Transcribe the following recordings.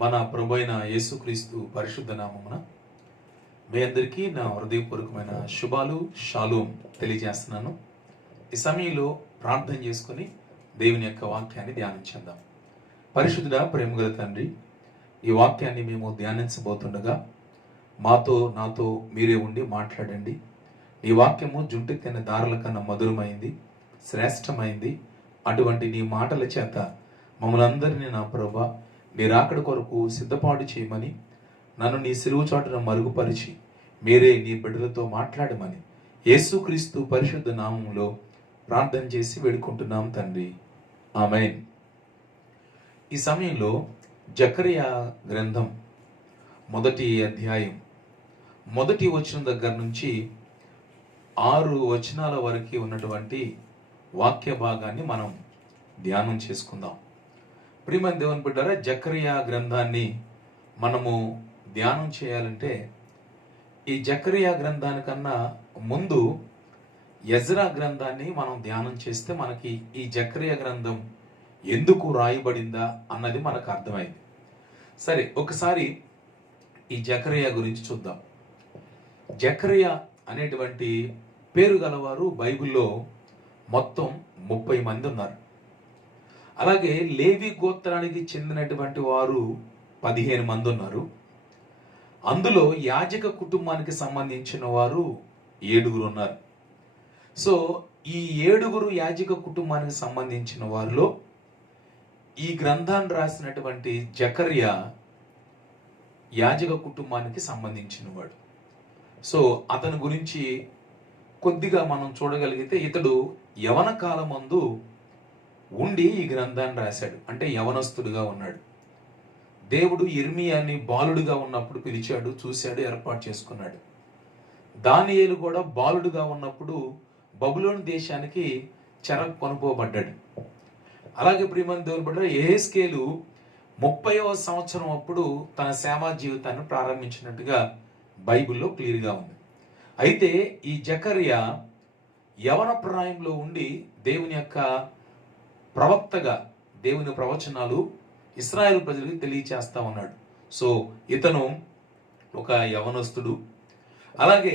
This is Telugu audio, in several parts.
మన ప్రభువైన యేసుక్రీస్తు పరిశుద్ధ నామమున మీ అందరికీ నా హృదయపూర్వకమైన శుభాలు షాలోమ్ తెలియజేస్తున్నాను. ఈ సమయంలో ప్రార్థన చేసుకుని దేవుని యొక్క వాక్యాన్ని ధ్యానించేద్దాం. పరిశుద్ధుడా, ప్రేమగల తండ్రి, ఈ వాక్యాన్ని మేము ధ్యానించబోతుండగా నాతో మీరే ఉండి మాట్లాడండి. ఈ వాక్యము జుంటి తిన్న దారుల కన్నా మధురమైంది, శ్రేష్టమైంది. అటువంటి నీ మాటల చేత మమ్మల్ని అందరినీ నా ప్రభువా నీ రాకడ కొరకు సిద్ధపాటు చేయమని, నన్ను నీ సిలువ చాటున మరుగుపరిచి మీరే నీ బిడ్డలతో మాట్లాడమని యేసుక్రీస్తు పరిశుద్ధ నామములో ప్రార్థన చేసి వేడుకుంటున్నాం తండ్రి, ఆమేన్. ఈ సమయంలో జకరియా గ్రంథం 1వ అధ్యాయం 1వ వచనం దగ్గర నుంచి 6 వచనాల వరకు ఉన్నటువంటి వాక్య భాగాన్ని మనం ధ్యానం చేసుకుందాం. ప్రియమైన దేవుని బిడ్డలారా, జకరియా గ్రంథాన్ని మనము ధ్యానం చేయాలంటే ఈ జకరియా గ్రంథానికన్నా ముందు ఎజ్రా గ్రంథాన్ని మనం ధ్యానం చేస్తే మనకి ఈ జకరియా గ్రంథం ఎందుకు రాయబడిందా అన్నది మనకు అర్థమైంది. సరే, ఒకసారి ఈ జకరియా గురించి చూద్దాం. జకరియా అనేటువంటి పేరు గలవారు బైబిల్లో మొత్తం 30 మంది ఉన్నారు. అలాగే లేవి గోత్రానికి చెందినటువంటి వారు 15 మంది ఉన్నారు. అందులో యాజక కుటుంబానికి సంబంధించిన వారు 7 ఉన్నారు. సో ఈ 7 యాజక కుటుంబానికి సంబంధించిన వారిలో ఈ గ్రంథాన్ని రాసినటువంటి జకరియా యాజక కుటుంబానికి సంబంధించిన వాడు. సో అతని గురించి కొద్దిగా మనం చూడగలిగితే, ఇతడు యవన కాలమందు ఉండి ఈ గ్రంథాన్ని రాశాడు. అంటే యవనస్తుడుగా ఉన్నాడు. దేవుడు యిర్మీయాని బాలుడుగా ఉన్నప్పుడు పిలిచాడు, చూశాడు, ఏర్పాటు చేసుకున్నాడు. దానియేలు కూడా బాలుడుగా ఉన్నప్పుడు బబులోను దేశానికి చెరకు కొనుపోబడ్డాడు. అలాగే ప్రియమైన దేవుని బిడ్డలారా, యెహెజ్కేలు 30వ సంవత్సరం అప్పుడు తన సేవా జీవితాన్ని ప్రారంభించినట్టుగా బైబిల్లో క్లియర్గా ఉంది. అయితే ఈ జకరియా యవన ప్రాయంలో ఉండి దేవుని యొక్క ప్రవక్తగా దేవుని ప్రవచనాలు ఇశ్రాయేలు ప్రజలకు తెలియచేస్తా ఉన్నాడు. సో ఇతను ఒక యవనస్తుడు, అలాగే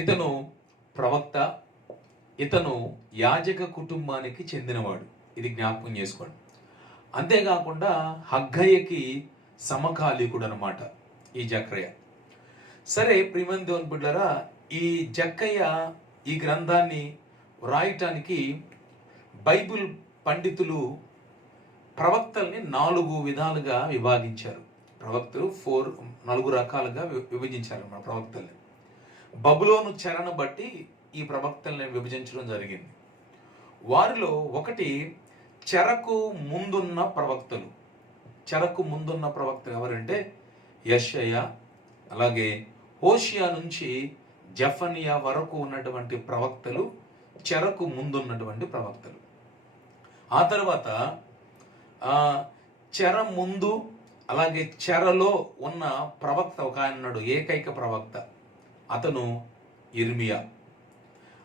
ఇతను ప్రవక్త, ఇతను యాజక కుటుంబానికి చెందినవాడు. ఇది జ్ఞాపకం చేసుకోండి. అంతేకాకుండా హగ్గయ్యకి సమకాలీకుడు అనమాట ఈ జకరియా. సరే, ప్రియమైన దేవుని బిడ్డలారా, ఈ జక్కయ్య ఈ గ్రంథాన్ని వ్రాయటానికి బైబిల్ పండితులు ప్రవక్తల్ని 4 విధాలుగా విభాగించారు. ప్రవక్తలు 4 రకాలుగా విభజించారు మన ప్రవక్తల్ని. బబులోను చెరను బట్టి ఈ ప్రవక్తల్ని విభజించడం జరిగింది. వారిలో ఒకటి చెరకు ముందున్న ప్రవక్తలు. చెరకు ముందున్న ప్రవక్తలు ఎవరంటే యెషయా, అలాగే హోషియా నుంచి జఫనియా వరకు ఉన్నటువంటి ప్రవక్తలు చెరకు ముందున్నటువంటి ప్రవక్తలు. ఆ తర్వాత చెర ముందు అలాగే చెరలో ఉన్న ప్రవక్త ఒక ఆయన ఉన్నాడు, ఏకైక ప్రవక్త. అతను యిర్మీయా.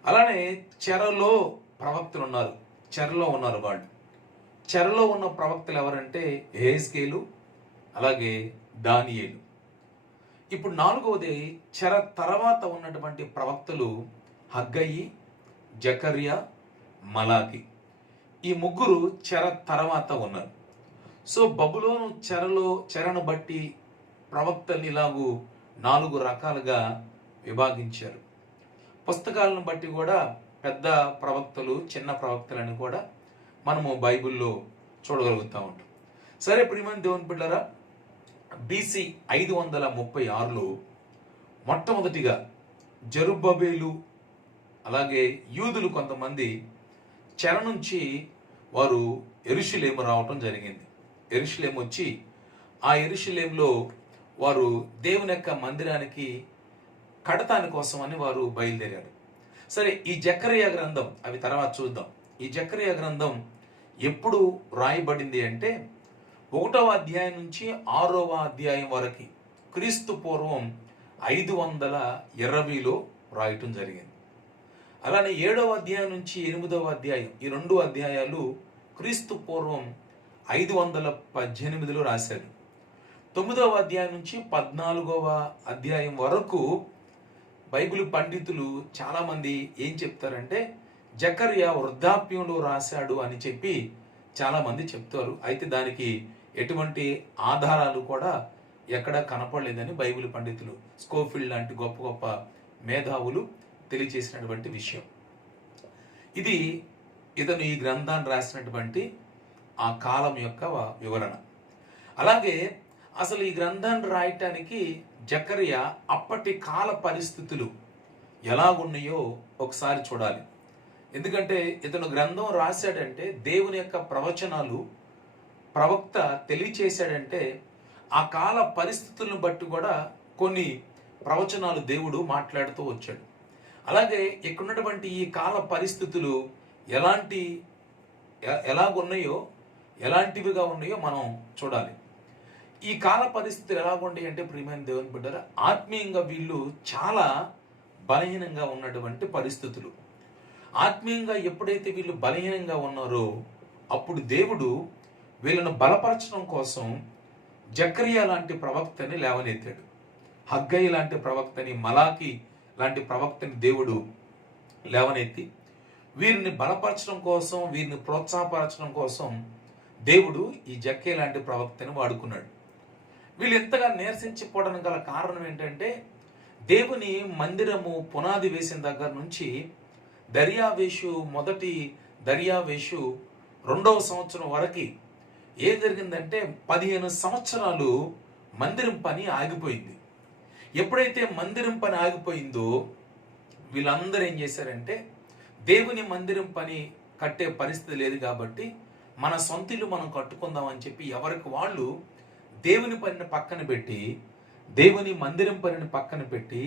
అలానే చెరలో ప్రవక్తలు ఉన్నారు, చెరలో ఉన్నారు వాళ్ళు. చెరలో ఉన్న ప్రవక్తలు ఎవరంటే యెహెజ్కేలు, అలాగే దానియేలు. ఇప్పుడు 4వది చెర తర్వాత ఉన్నటువంటి ప్రవక్తలు హగ్గయి, జకరియా, మలాకి. ఈ 3 చెర తర్వాత ఉన్నారు. సో బబులోను చెరను బట్టి ప్రవక్తల్ని ఇలాగూ 4 రకాలుగా విభాగించారు. పుస్తకాలను బట్టి కూడా పెద్ద ప్రవక్తలు, చిన్న ప్రవక్తలని కూడా మనము బైబిల్లో చూడగలుగుతూ ఉంటాం. సరే, ప్రియమైన దేవుని బిడ్డలారా, BC 536లో మొట్టమొదటిగా జెరుబ్బబేలు అలాగే యూదులు కొంతమంది చెర నుంచి వారు యెరూషలేము రావటం జరిగింది. యెరూషలేము వచ్చి ఆ యెరూషలేములో వారు దేవుని యొక్క మందిరానికి కడతాని కోసం అని వారు బయలుదేరారు. సరే, ఈ జకరియా గ్రంథం అవి తర్వాత చూద్దాం. ఈ జకరియా గ్రంథం ఎప్పుడు రాయబడింది అంటే 1వ అధ్యాయం నుంచి 6వ అధ్యాయం వరకు క్రీస్తు పూర్వం 520లో రాయటం జరిగింది. అలానే 7వ అధ్యాయం నుంచి 8వ అధ్యాయం, ఈ 2 అధ్యాయాలు క్రీస్తు పూర్వం 518లో రాశారు. 9వ అధ్యాయం నుంచి 14వ అధ్యాయం వరకు బైబిల్ పండితులు చాలామంది ఏం చెప్తారంటే జకర్యా వృద్ధాప్యంలో రాశాడు అని చెప్పి చాలామంది చెప్తారు. అయితే దానికి ఎటువంటి ఆధారాలు కూడా ఎక్కడా కనపడలేదని బైబిల్ పండితులు, స్కోఫిల్డ్ లాంటి గొప్ప గొప్ప మేధావులు తెలియచేసినటువంటి విషయం. ఇది ఇతను ఈ గ్రంథాన్ని రాసినటువంటి ఆ కాలం యొక్క వివరణ. అలాగే అసలు ఈ గ్రంథాన్ని రాయటానికి జకర్యా అప్పటి కాల పరిస్థితులు ఎలా ఉన్నాయో ఒకసారి చూడాలి. ఎందుకంటే ఇతను గ్రంథం రాశాడంటే దేవుని యొక్క ప్రవచనాలు ప్రవక్త తెలియచేశాడంటే ఆ కాల పరిస్థితులను బట్టి కూడా కొన్ని ప్రవచనాలు దేవుడు మాట్లాడుతూ వచ్చాడు. అలాగే ఇక్కడ ఉన్నటువంటి ఈ కాల పరిస్థితులు ఎలాగున్నాయో ఎలాంటివిగా ఉన్నాయో మనం చూడాలి. ఈ కాల పరిస్థితులు ఎలాగుంటాయి అంటే ప్రియమైన దేవుని బిడ్డలారా, ఆత్మీయంగా వీళ్ళు చాలా బలహీనంగా ఉన్నటువంటి పరిస్థితులు. ఆత్మీయంగా ఎప్పుడైతే వీళ్ళు బలహీనంగా ఉన్నారో అప్పుడు దేవుడు వీళ్ళను బలపరచడం కోసం జకర్యా లాంటి ప్రవక్తని లేవనెత్తాడు. హగ్గయి లాంటి ప్రవక్తని, మలాకి లాంటి ప్రవక్తని దేవుడు లేవనెత్తి వీరిని బలపరచడం కోసం, వీరిని ప్రోత్సాహపరచడం కోసం దేవుడు ఈ జక్కయ్య లాంటి ప్రవక్తని వాడుకున్నాడు. వీళ్ళు ఎంతగా నీరసించిపోవడానికి గల కారణం ఏంటంటే దేవుని మందిరము పునాది వేసిన దగ్గర నుంచి మొదటి దర్యావేషు 2వ సంవత్సరం వరకు ఏం జరిగిందంటే 15 సంవత్సరాలు మందిరం పని ఆగిపోయింది. ఎప్పుడైతే మందిరం పని ఆగిపోయిందో వీళ్ళందరూ ఏం చేశారంటే దేవుని మందిరం పని కట్టే పరిస్థితి లేదు కాబట్టి మన సొంత ఇల్లు మనం కట్టుకుందాం అని చెప్పి ఎవరికి వాళ్ళు దేవుని పనిని పక్కన పెట్టి, దేవుని మందిరం పనిని పక్కన పెట్టి,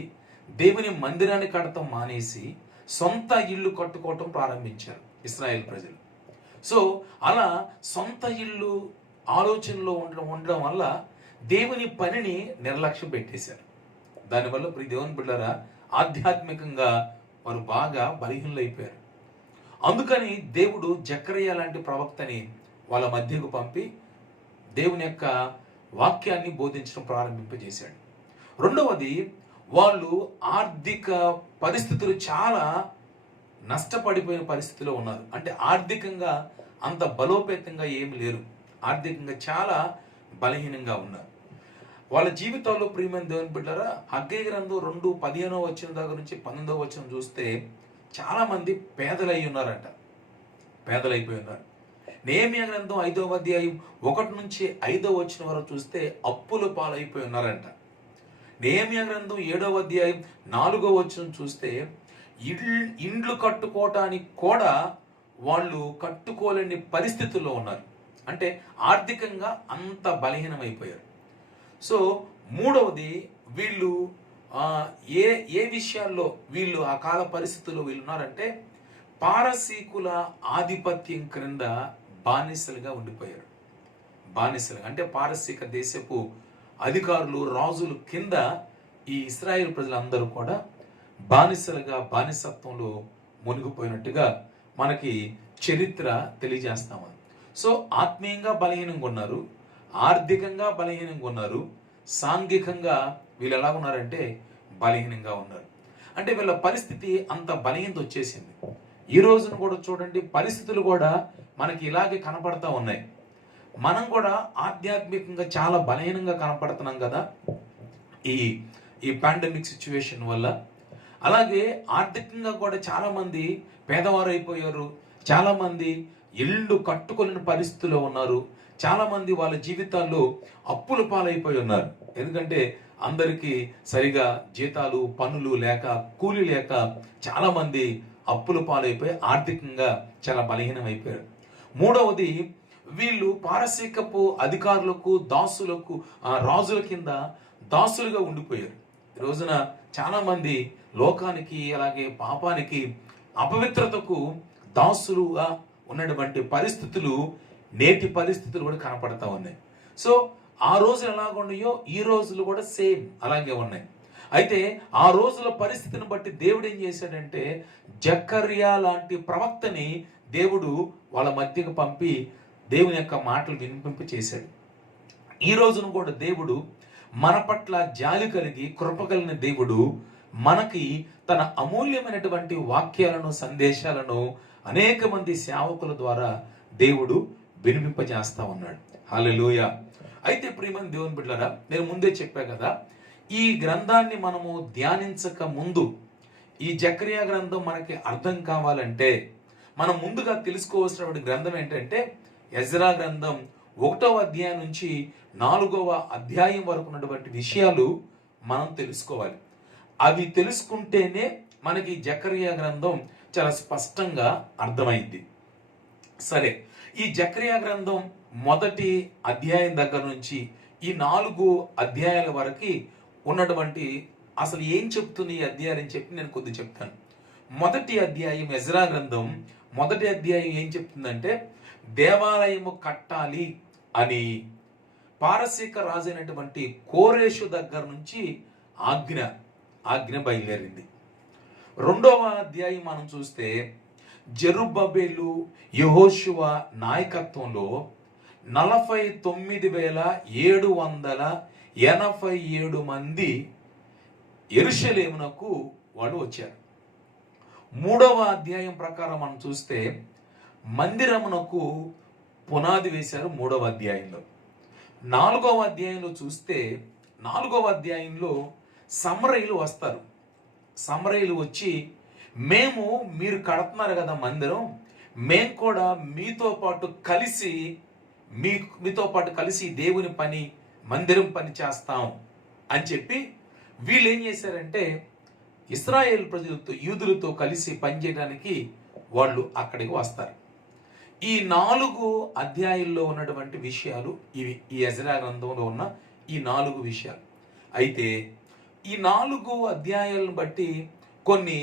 దేవుని మందిరాన్ని కడతాం మానేసి సొంత ఇల్లు కట్టుకోవటం ప్రారంభించారు ఇశ్రాయేల్ ప్రజలు. సో అలా సొంత ఇల్లు ఆలోచనలో ఉండడం వల్ల దేవుని పనిని నిర్లక్ష్యం పెట్టేశారు. దానివల్ల దేవుని బిడ్డలారా ఆధ్యాత్మికంగా వారు బాగా బలహీనలైపోయారు. అందుకని దేవుడు జకర్యా లాంటి ప్రవక్తని వాళ్ళ మధ్యకు పంపి దేవుని యొక్క వాక్యాన్ని బోధించడం ప్రారంభింపజేశాడు. రెండవది, వాళ్ళు ఆర్థిక పరిస్థితులు చాలా నష్టపడిపోయిన పరిస్థితిలో ఉన్నారు. అంటే ఆర్థికంగా అంత బలోపేతంగా ఏమి లేరు, ఆర్థికంగా చాలా బలహీనంగా ఉన్నారు. వాళ్ళ జీవితాల్లో ప్రియమైన దేవుని బిడ్డలారా హగ్గయి గ్రంథం 2:15 వచనం దగ్గర నుంచి 19వ వచనం చూస్తే చాలా మంది పేదలై ఉన్నారంట, పేదలైపోయి ఉన్నారు. నెహెమ్యా గ్రంథం 5వ అధ్యాయం 1 నుంచి 5వ వచనం వరకు చూస్తే అప్పుల పాలైపోయి ఉన్నారంట. నెహెమ్యా గ్రంథం 7వ అధ్యాయం 4వ వచనం చూస్తే ఇండ్లు కట్టుకోవటానికి కూడా వాళ్ళు కట్టుకోలేని పరిస్థితుల్లో ఉన్నారు. అంటే ఆర్థికంగా అంత బలహీనమైపోయారు. సో మూడవది, వీళ్ళు ఏ విషయాల్లో వీళ్ళు ఆ కాల పరిస్థితుల్లో వీళ్ళు ఉన్నారంటే పారసీకుల ఆధిపత్యం క్రింద బానిసలుగా ఉండిపోయారు. బానిసలుగా అంటే పారసీక దేశపు అధికారులు, రాజులు కింద ఈ ఇశ్రాయేల్ ప్రజలందరూ కూడా బానిసలుగా, బానిసత్వంలో మునిగిపోయినట్టుగా మనకి చరిత్ర తెలియజేస్తాము. సో ఆత్మీయంగా బలహీనంగా ఉన్నారు, ఆర్థికంగా బలహీనంగా ఉన్నారు, సాంఘికంగా వీళ్ళు ఎలా ఉన్నారంటే బలహీనంగా ఉన్నారు. అంటే వీళ్ళ పరిస్థితి అంత బలహీనత వచ్చేసింది. ఈ రోజును కూడా చూడండి, పరిస్థితులు కూడా మనకి ఇలాగే కనపడతా ఉన్నాయి. మనం కూడా ఆధ్యాత్మికంగా చాలా బలహీనంగా కనపడుతున్నాం కదా ఈ పాండమిక్ సిచ్యువేషన్ వల్ల. అలాగే ఆర్థికంగా కూడా చాలా మంది పేదవారు అయిపోయారు, చాలా మంది ఇళ్ళు కట్టుకోలేని పరిస్థితిలో ఉన్నారు, చాలా మంది వాళ్ళ జీవితాల్లో అప్పుల పాలైపోయి ఉన్నారు. ఎందుకంటే అందరికీ సరిగా జీతాలు, పన్నులు లేక, కూలి లేక చాలా మంది అప్పుల పాలైపోయి ఆర్థికంగా చాలా బలహీనమైపోయారు. మూడవది, వీళ్ళు పారసీకపు అధికారులకు, దాసులకు, రాజుల కింద దాసులుగా ఉండిపోయారు. ఈ రోజున చాలా మంది లోకానికి, అలాగే పాపానికి, అపవిత్రతకు దాసులుగా ఉన్నటువంటి పరిస్థితులు నేటి పరిస్థితులు కూడా కనపడతా ఉన్నాయి. సో ఆ రోజులు ఎలాగ ఉన్నాయో ఈ రోజులు కూడా సేమ్ అలాగే ఉన్నాయి. అయితే ఆ రోజుల పరిస్థితిని బట్టి దేవుడు ఏం చేశాడంటే జకర్యా లాంటి ప్రవక్తని దేవుడు వాళ్ళ మధ్యకు పంపి దేవుని యొక్క మాటలు వినిపింప చేశాడు. ఈ రోజున కూడా దేవుడు మన పట్ల జాలి కలిగి కృప కలిగిన దేవుడు మనకి తన అమూల్యమైనటువంటి వాక్యాలను సందేశాలను అనేక మంది సేవకుల ద్వారా దేవుడు వినిపింపజేస్తా ఉన్నాడు. హల్లెలూయా. అయితే ప్రియమైన దేవుని బిడ్డలారా, నేను ముందే చెప్పా కదా, ఈ గ్రంథాన్ని మనము ధ్యానించక ముందు ఈ జకర్యా గ్రంథం మనకి అర్థం కావాలంటే మనం ముందుగా తెలుసుకోవాల్సినటువంటి గ్రంథం ఏంటంటే ఎజ్రా గ్రంథం 1వ అధ్యాయం నుంచి 4వ అధ్యాయం వరకు ఉన్నటువంటి విషయాలు మనం తెలుసుకోవాలి. అవి తెలుసుకుంటేనే మనకి జకర్యా గ్రంథం చాలా స్పష్టంగా అర్థమైంది. సరే, ఈ జకర్యా గ్రంథం మొదటి అధ్యాయం దగ్గర నుంచి ఈ 4 అధ్యాయాల వరకు ఉన్నటువంటి అసలు ఏం చెప్తుంది ఈ అధ్యాయం చెప్పి నేను కొద్ది చెప్తాను. మొదటి అధ్యాయం ఎజ్రా గ్రంథం మొదటి అధ్యాయం ఏం చెప్తుందంటే దేవాలయము కట్టాలి అని పారసీక రాజైనటువంటి కోరేషు దగ్గర నుంచి ఆజ్ఞ బయలుదేరింది. 2వ అధ్యాయం మనం చూస్తే జెరుబ్బబేలు యెహోషువ నాయకత్వంలో 49,787 మంది యెరూషలేమునకు వాళ్ళు వచ్చారు. 3వ అధ్యాయం ప్రకారం మనం చూస్తే మందిరమునకు పునాది వేశారు 3వ అధ్యాయంలో. 4వ అధ్యాయంలో చూస్తే 4వ అధ్యాయంలో సమరయులు వస్తారు. సమరయులు వచ్చి మీరు కడుతున్నారు కదా మందిరం, మేము కూడా మీతో పాటు కలిసి దేవుని పని మందిరం పని చేస్తాం అని చెప్పి వీళ్ళు ఏం చేశారంటే ఇశ్రాయేల్ ప్రజలతో యూదులతో కలిసి పనిచేయడానికి వాళ్ళు అక్కడికి వస్తారు. ఈ 4 అధ్యాయుల్లో ఉన్నటువంటి విషయాలు ఇవి, ఈ ఎజ్రా గ్రంథంలో ఉన్న ఈ 4 విషయాలు. అయితే ఈ 4 అధ్యాయాలను బట్టి కొన్ని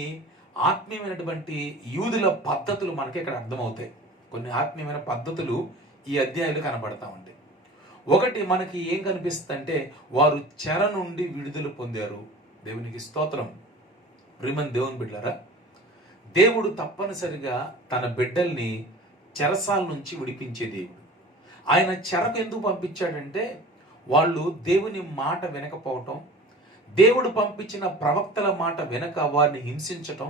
ఆత్మీయమైనటువంటి యూదుల పద్ధతులు మనకి ఇక్కడ అర్థమవుతాయి. కొన్ని ఆత్మీయమైన పద్ధతులు ఈ అధ్యాయాలు కనబడతా ఉంటాయి. ఒకటి మనకి ఏం కనిపిస్తుంది అంటే వారు చెర నుండి విడుదల పొందారు. దేవునికి స్తోత్రం. ప్రియమైన దేవుని బిడ్డలారా, దేవుడు తప్పనిసరిగా తన బిడ్డల్ని చెరసాల నుంచి విడిపించే దేవుడు. ఆయన చెరకు ఎందుకు పంపించాడంటే వాళ్ళు దేవుని మాట వినకపోవటం, దేవుడు పంపించిన ప్రవక్తల మాట వినక వారిని హింసించటం,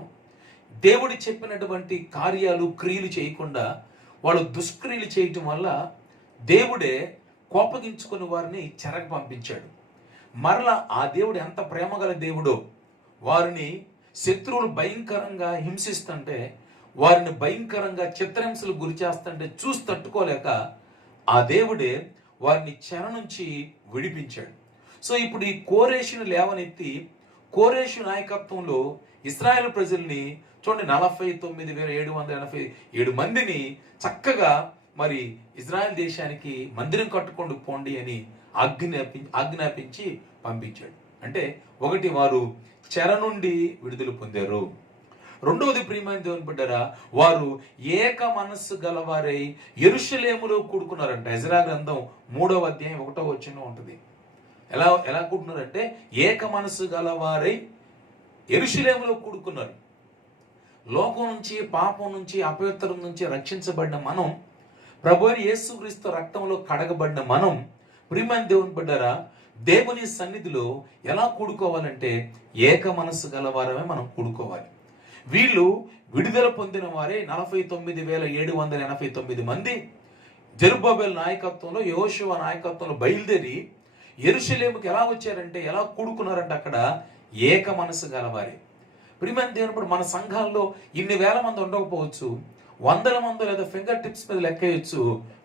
దేవుడు చెప్పినటువంటి కార్యాలు క్రియలు చేయకుండా వాళ్ళు దుష్క్రియలు చేయటం వల్ల దేవుడే కోపగించుకుని వారిని చెరకు పంపించాడు. మరలా ఆ దేవుడు ఎంత ప్రేమగల దేవుడో, వారిని శత్రువులు భయంకరంగా హింసిస్తుంటే, వారిని భయంకరంగా చిత్రహింసలు గురి చేస్తుంటే చూసి తట్టుకోలేక ఆ దేవుడే వారిని చెర నుంచి విడిపించాడు. సో ఇప్పుడు ఈ కోరేషుని లేవనెత్తి కోరేషు నాయకత్వంలో ఇశ్రాయేల్ ప్రజల్ని చూడండి 49,787 మందిని చక్కగా మరి ఇజ్రాయెల్ దేశానికి మందిరం కట్టుకొని పోండి అని ఆజ్ఞాపించి పంపించాడు. అంటే ఒకటి, వారు చెర నుండి విడుదల పొందారు. రెండవది, ప్రియమైన దేవుని బిడ్డరా, వారు ఏక మనస్సు గలవారై యెరూషలేములో కూడుకున్నారంట. ఎజ్రా గ్రంథం 3వ అధ్యాయం 1వ వచనంలో ఉంటుంది. ఎలా కూడుకున్నారంటే ఏక మనస్సు గలవారై యెరూషలేములో కూడుకున్నారు. లోకం నుంచి, పాపం నుంచి, అపవిత్రం నుంచి రక్షించబడిన మనం, ప్రభువైన యేసుక్రీస్తు రక్తంలో కడగబడిన మనం, ప్రియమైన దేవుని బిడ్డరా, దేవుని సన్నిధిలో ఎలా కూడుకోవాలంటే ఏక మనస్సు గలవారమే మనం కూడుకోవాలి. వీళ్ళు విడుదల పొందిన వారే 49,789 మంది జెరుబ్బేలు నాయకత్వంలో, యెహోషువ నాయకత్వంలో బయలుదేరి యెరూషలేముకి ఎలా వచ్చారంటే, ఎలా కూడుకున్నారంటే అక్కడ ఏక మనస్సు గలవారే. ప్రియమైన దేవుని, మన సంఘాల్లో ఇన్ని వేల మంది ఉండకపోవచ్చు, వందల మంది లేదా ఫింగర్ టిప్స్ మీద లెక్కేయచ్చు,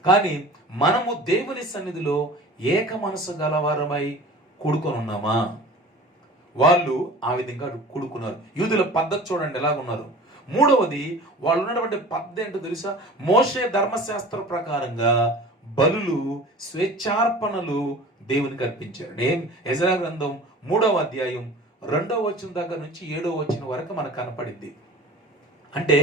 కానీ మనము దేవుని సన్నిధిలో ఏక మనసు గలవారమై కూడుకొని ఉన్నామా? వాళ్ళు ఆ విధంగా కూడుకున్నారు. యూదుల పద్ధతి చూడండి ఎలాగున్నారు. మూడవది, వాళ్ళు ఉన్నటువంటి పద్ధతి ఏంటో తెలుసా? మోషే ధర్మశాస్త్ర ప్రకారంగా బలులు, స్వేచ్ఛార్పణలు దేవునికి అర్పించారు. ఎజ్రా గ్రంథం 3వ అధ్యాయం 2వ వచనం దగ్గర నుంచి 7వ వచనం వరకు మనకు కనపడింది. అంటే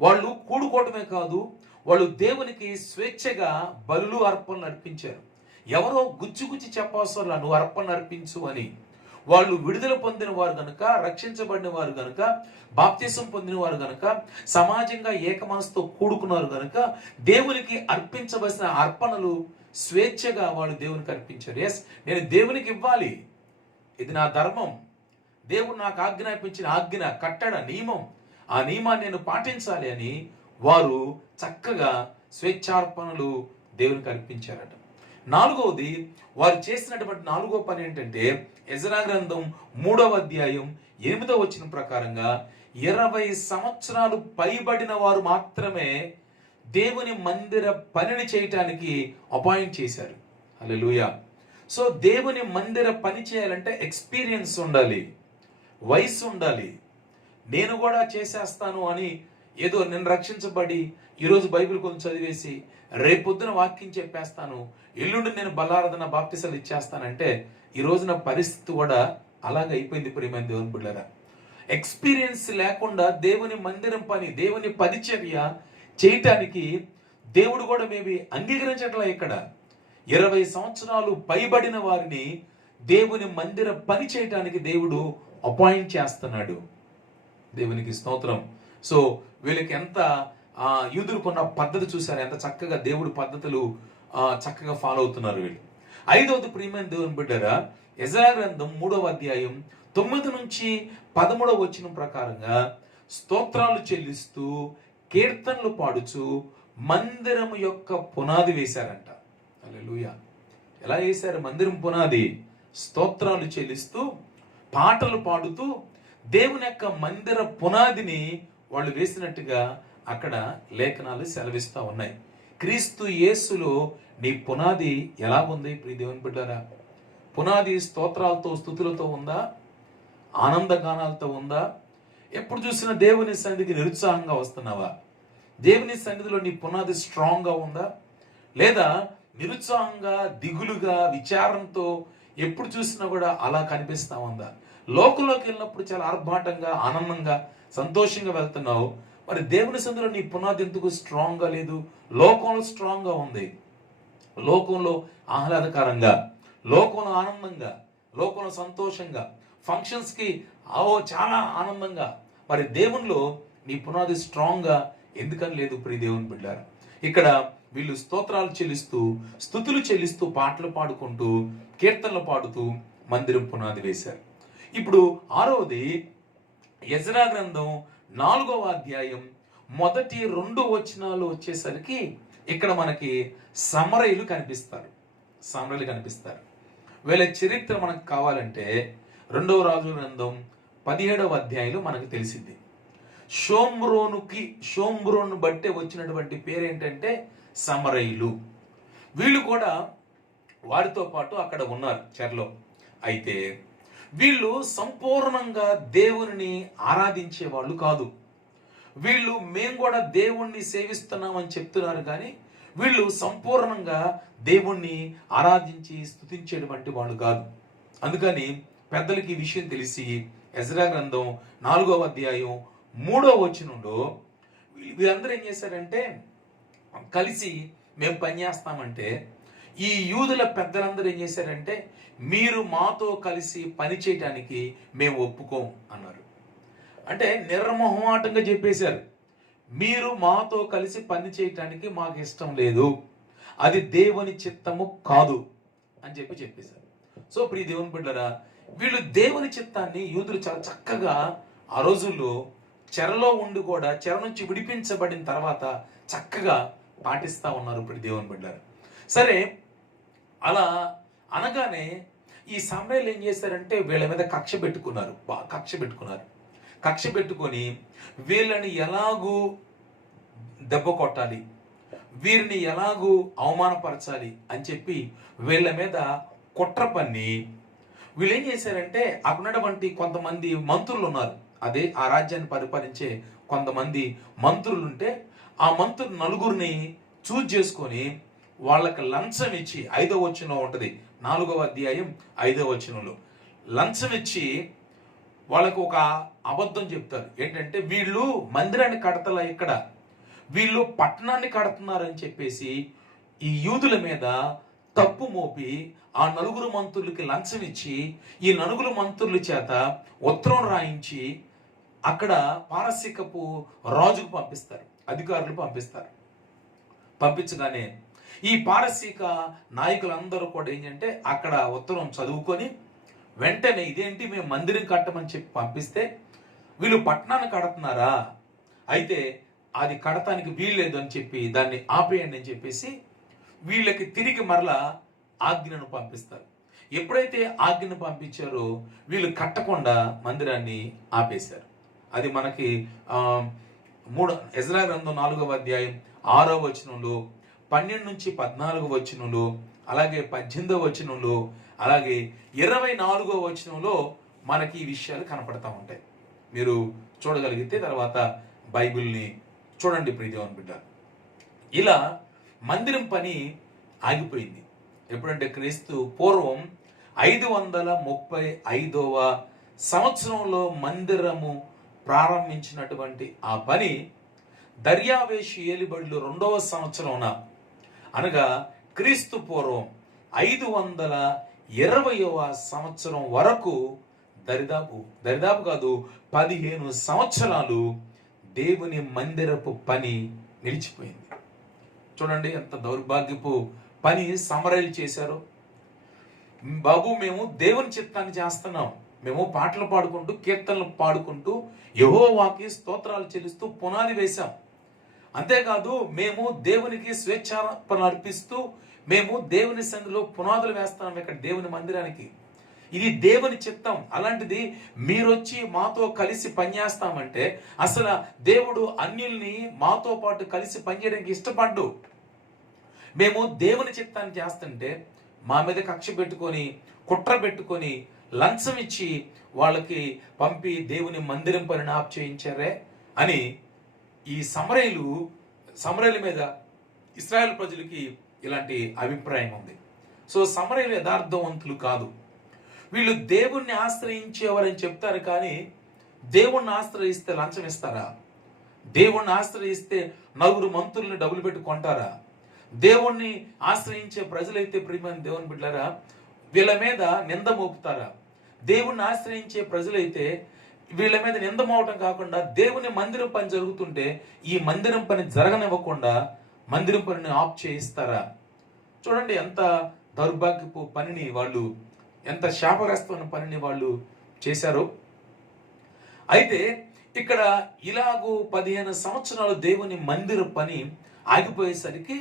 వాళ్ళు కూడుకోవటమే కాదు, వాళ్ళు దేవునికి స్వేచ్ఛగా బలులు, అర్పణలు అర్పించారు. ఎవరో గుచ్చి చెప్పవసరం నువ్వు అర్పణ అర్పించు అని. వాళ్ళు విడుదల పొందిన వారు గనుక, రక్షించబడిన వారు గనుక, బాప్తిసం పొందిన వారు గనుక, సమాజంగా ఏక మనసుతో కూడుకున్నారు గనుక దేవునికి అర్పించవలసిన అర్పణలు స్వేచ్ఛగా వాళ్ళు దేవునికి అర్పించారు. ఎస్, నేను దేవునికి ఇవ్వాలి, ఇది నా ధర్మం, దేవుడు నాకు ఆజ్ఞాపించిన ఆజ్ఞ, కట్టడ, నియమం, ఆ నియమాన్ని నేను పాటించాలి అని వారు చక్కగా స్వేచ్ఛార్పణలు దేవునికి అర్పించారట. నాలుగవది, వారు చేసినటువంటి నాలుగో పని ఏంటంటే, ఎజ్రా గ్రంథం 3వ అధ్యాయం 8వ వచనం ప్రకారంగా 20 సంవత్సరాలు పైబడిన వారు మాత్రమే దేవుని మందిర పనిని చేయటానికి అపాయింట్ చేశారు. హల్లెలూయా. సో దేవుని మందిర పని చేయాలంటే ఎక్స్పీరియన్స్ ఉండాలి, వయసు ఉండాలి. నేను కూడా చేసేస్తాను అని ఏదో నేను రక్షించబడి ఈరోజు బైబిల్ కొంచెం చదివేసి రేపొద్దున వాక్యం చెప్పేస్తాను, ఎల్లుండి నేను బలారాధన బాప్తిసాలు ఇచ్చేస్తానంటే ఈ రోజున పరిస్థితి కూడా అలాగే అయిపోయింది. ప్రియమైన దేవుని బిడ్డలారా, ఎక్స్పీరియన్స్ లేకుండా దేవుని మందిరం పని, దేవుని పరిచర్య చేయటానికి దేవుడు కూడా మేబీ అంగీకరించట్లే. ఇక్కడ 20 సంవత్సరాలు పైబడిన వారిని దేవుని మందిర పని చేయటానికి దేవుడు అపాయింట్ చేస్తున్నాడు. దేవునికి స్తోత్రం. సో వీళ్ళకి ఎంత యూదులకున్న పద్ధతి చూసారు, ఎంత చక్కగా దేవుడి పద్ధతులు చక్కగా ఫాలో అవుతున్నారు వీళ్ళు. 5వది ప్రియమైన దేవుని బిడ్డరా, ఎజ్రా గ్రంథం 3వ అధ్యాయం 9 నుంచి 13వ వచనం ప్రకారంగా స్తోత్రాలు చెల్లిస్తూ కీర్తనలు పాడుచు మందిరం యొక్క పునాది వేశారంట. హల్లెలూయా. ఎలా వేశారు మందిరం పునాది? స్తోత్రాలు చెల్లిస్తూ పాటలు పాడుతూ దేవుని యొక్క మందిర పునాదిని వాళ్ళు వేసినట్టుగా అక్కడ లేఖనాలు సెలవిస్తూ ఉన్నాయి. క్రీస్తు యేసులో నీ పునాది ఎలా ఉంది ప్రియ దేవుని బిడ్డలారా? పునాది స్తోత్రాలతో స్తుతులతో ఉందా? ఆనందగానాలతో ఉందా? ఎప్పుడు చూసినా దేవుని సన్నిధికి నిరుత్సాహంగా వస్తున్నావా? దేవుని సన్నిధిలో నీ పునాది స్ట్రాంగ్గా ఉందా? లేదా నిరుత్సాహంగా, దిగులుగా, విచారంతో ఎప్పుడు చూసినా కూడా అలా కనిపిస్తా ఉందా? లోకంలోకి వెళ్ళినప్పుడు చాలా ఆర్భాటంగా, ఆనందంగా, సంతోషంగా వెళ్తున్నావు. మరి దేవుని సన్నిధిలో నీ పునాది ఎందుకు స్ట్రాంగ్గా లేదు? లోకంలో స్ట్రాంగ్గా ఉంది, లోకంలో ఆహ్లాదకరంగా, లోకంలో ఆనందంగా, లోకంలో సంతోషంగా, ఫంక్షన్స్కి చాలా ఆనందంగా. మరి దేవునిలో నీ పునాది స్ట్రాంగ్గా ఎందుకని లేదు ప్రియ దేవుని బిడ్డలారా? ఇక్కడ వీళ్ళు స్తోత్రాలు చెల్లిస్తూ, స్తుతులు చెల్లిస్తూ, పాటలు పాడుకుంటూ, కీర్తనలు పాడుతూ మందిరం పునాది వేశారు. ఇప్పుడు 6వది, ఎజ్రా గ్రంథం 4వ అధ్యాయం మొదటి 2 వచనాలు వచ్చేసరికి ఇక్కడ మనకి సమరయులు కనిపిస్తారు. సమరయులు కనిపిస్తారు. వీళ్ళ చరిత్ర మనకు కావాలంటే 2వ రాజుల గ్రంథం 17వ అధ్యాయంలో మనకు తెలిసింది. షోమ్రోను బట్టే వచ్చినటువంటి పేరేంటంటే సమరయులు. వీళ్ళు కూడా వారితో పాటు అక్కడ ఉన్నారు చెరలో. అయితే వీళ్ళు సంపూర్ణంగా దేవుని ఆరాధించే వాళ్ళు కాదు. వీళ్ళు మేము కూడా దేవుణ్ణి సేవిస్తున్నామని చెప్తున్నారు, కానీ వీళ్ళు సంపూర్ణంగా దేవుణ్ణి ఆరాధించి స్తుతించేటువంటి వాళ్ళు కాదు. అందుకని పెద్దలకి ఈ విషయం తెలిసి ఎజ్రా గ్రంథం 4వ అధ్యాయం 3వ వచనంలో వీళ్ళందరూ ఏం చేశారంటే కలిసి మేము పనిచేస్తామంటే, ఈ యూదుల పెద్దలందరూ ఏం చేశారంటే మీరు మాతో కలిసి పని చేయడానికి మేము ఒప్పుకోం అన్నారు. అంటే నిర్మోహమాటంగా చెప్పేశారు, మీరు మాతో కలిసి పని చేయటానికి మాకు ఇష్టం లేదు, అది దేవుని చిత్తము కాదు అని చెప్పేశారు. సో ప్రియ దేవుని బిడ్డలారా, వీళ్ళు దేవుని చిత్తాన్ని యూదులు చాలా చక్కగా ఆ రోజుల్లో చెరలో ఉండి కూడా చెర నుంచి విడిపించబడిన తర్వాత చక్కగా పాటిస్తూ ఉన్నారు ప్రియ దేవుని బిడ్డలారా. సరే, అలా అనగానే ఈ సమరయులు ఏం చేశారంటే వీళ్ళ మీద కక్ష పెట్టుకున్నారు. కక్ష పెట్టుకొని వీళ్ళని ఎలాగూ దెబ్బ కొట్టాలి, వీరిని ఎలాగూ అవమానపరచాలి అని చెప్పి వీళ్ళ మీద కుట్ర పన్ని వీళ్ళు ఏం చేశారంటే అక్కడ ఉన్నటువంటి కొంతమంది మంత్రులు ఉన్నారు. అదే ఆ రాజ్యాన్ని పరిపాలించే కొంతమంది మంత్రులు ఉంటే ఆ మంత్రులు 4గురిని చూజ్ చేసుకొని వాళ్ళకి లంచం ఇచ్చి, 5వ వచనంలో ఉంటుంది, 4వ అధ్యాయం 5వ వచనంలో లంచం ఇచ్చి వాళ్ళకు ఒక అబద్ధం చెప్తారు. ఏంటంటే వీళ్ళు మందిరాన్ని కడతలా, ఇక్కడ వీళ్ళు పట్టణాన్ని కడుతున్నారని చెప్పేసి ఈ యూదుల మీద తప్పు మోపి ఆ 4 మంత్రులకి లంచం ఇచ్చి ఈ 4 మంత్రుల చేత ఉత్తరం రాయించి అక్కడ పారసీకపు రాజుకు పంపిస్తారు, అధికారులు పంపిస్తారు. పంపించగానే ఈ పారసీక నాయకులందరూ కూడా ఏంటంటే అక్కడ ఉత్తరం చదువుకొని వెంటనే ఇదేంటి మేము మందిరం కట్టమని చెప్పి పంపిస్తే వీళ్ళు పట్టణాన్ని కడుతున్నారా, అయితే అది కడతానికి వీల్లేదు అని చెప్పి దాన్ని ఆపేయండి అని చెప్పేసి వీళ్ళకి తిరిగి మరలా ఆజ్ఞను పంపిస్తారు. ఎప్పుడైతే ఆజ్ఞను పంపించారో వీళ్ళు కట్టకుండా మందిరాన్ని ఆపేశారు. అది మనకి ఎజ్రా గ్రంథం 4వ అధ్యాయం 6వ వచనంలో, 12 నుంచి 14 వచనంలో, అలాగే 18వ వచనంలో, అలాగే 24వ వచనంలో మనకి ఈ విషయాలు కనపడతా ఉంటాయి. మీరు చూడగలిగితే తర్వాత బైబిల్ని చూడండి ప్రియదేవుని బిడ్డ. ఇలా మందిరం పని ఆగిపోయింది. ఎప్పుడంటే క్రీస్తు పూర్వం 535వ సంవత్సరంలో మందిరము ప్రారంభించినటువంటి ఆ పని దర్యావేషు ఏలుబడిలో 2వ సంవత్సరంన, అనగా క్రీస్తు పూర్వం 520వ సంవత్సరం వరకు దరిదాపు కాదు 15 సంవత్సరాలు దేవుని మందిరపు పని నిలిచిపోయింది. చూడండి ఎంత దౌర్భాగ్యపు పని సమరయులు చేశారు. బాబు మేము దేవుని చిత్తాన్ని చేస్తున్నాం, మేము పాటలు పాడుకుంటూ కీర్తనలు పాడుకుంటూ యెహోవాకి స్తోత్రాలు చెల్లిస్తూ పునాది వేశాం. అంతేకాదు మేము దేవునికి స్వేచ్ఛార్పణ అర్పిస్తూ మేము దేవుని సన్నిధిలో పునాదులు వేస్తాం ఇక్కడ దేవుని మందిరానికి. ఇది దేవుని చిత్తం. అలాంటిది మీరొచ్చి మాతో కలిసి పనిచేస్తామంటే అసలు దేవుడు అన్యుల్ని మాతో పాటు కలిసి పనిచేయడానికి ఇష్టపడ్డు. మేము దేవుని చిత్తాన్ని చేస్తుంటే మా మీద కక్ష పెట్టుకొని కుట్ర పెట్టుకొని లంచం ఇచ్చి వాళ్ళకి పంపి దేవుని మందిరం పనిని ఆప్ చేయించారే అని ఈ సమరయుల మీద ఇశ్రాయేలు ప్రజలకి ఇలాంటి అభిప్రాయం ఉంది. సో సమరయులు యథార్థవంతులు కాదు. వీళ్ళు దేవుణ్ణి ఆశ్రయించేవారని చెప్తారు, కానీ దేవుణ్ణి ఆశ్రయిస్తే లంచం ఇస్తారా? దేవుణ్ణి ఆశ్రయిస్తే నలుగురు మంత్రుల్ని డబ్బులు పెట్టి కొంటారా? దేవుణ్ణి ఆశ్రయించే ప్రజలైతే ప్రియమైన దేవుని బిడ్డలారా వీళ్ళ మీద నింద మోపుతారా? దేవుణ్ణి ఆశ్రయించే ప్రజలైతే వీళ్ళ మీద నింద మోపటం కాకుండా దేవుని మందిరం పని జరుగుతుంటే ఈ మందిరం పని జరగనివ్వకుండా మందిరం పనిని ఆఫ్ చేయిస్తారా? చూడండి ఎంత దౌర్భాగ్యపు పనిని వాళ్ళు, ఎంత శాపగ్రస్తమైన పనిని వాళ్ళు చేశారో. అయితే ఇక్కడ ఇలాగూ 15 సంవత్సరాలు దేవుని మందిర పని ఆగిపోయేసరికి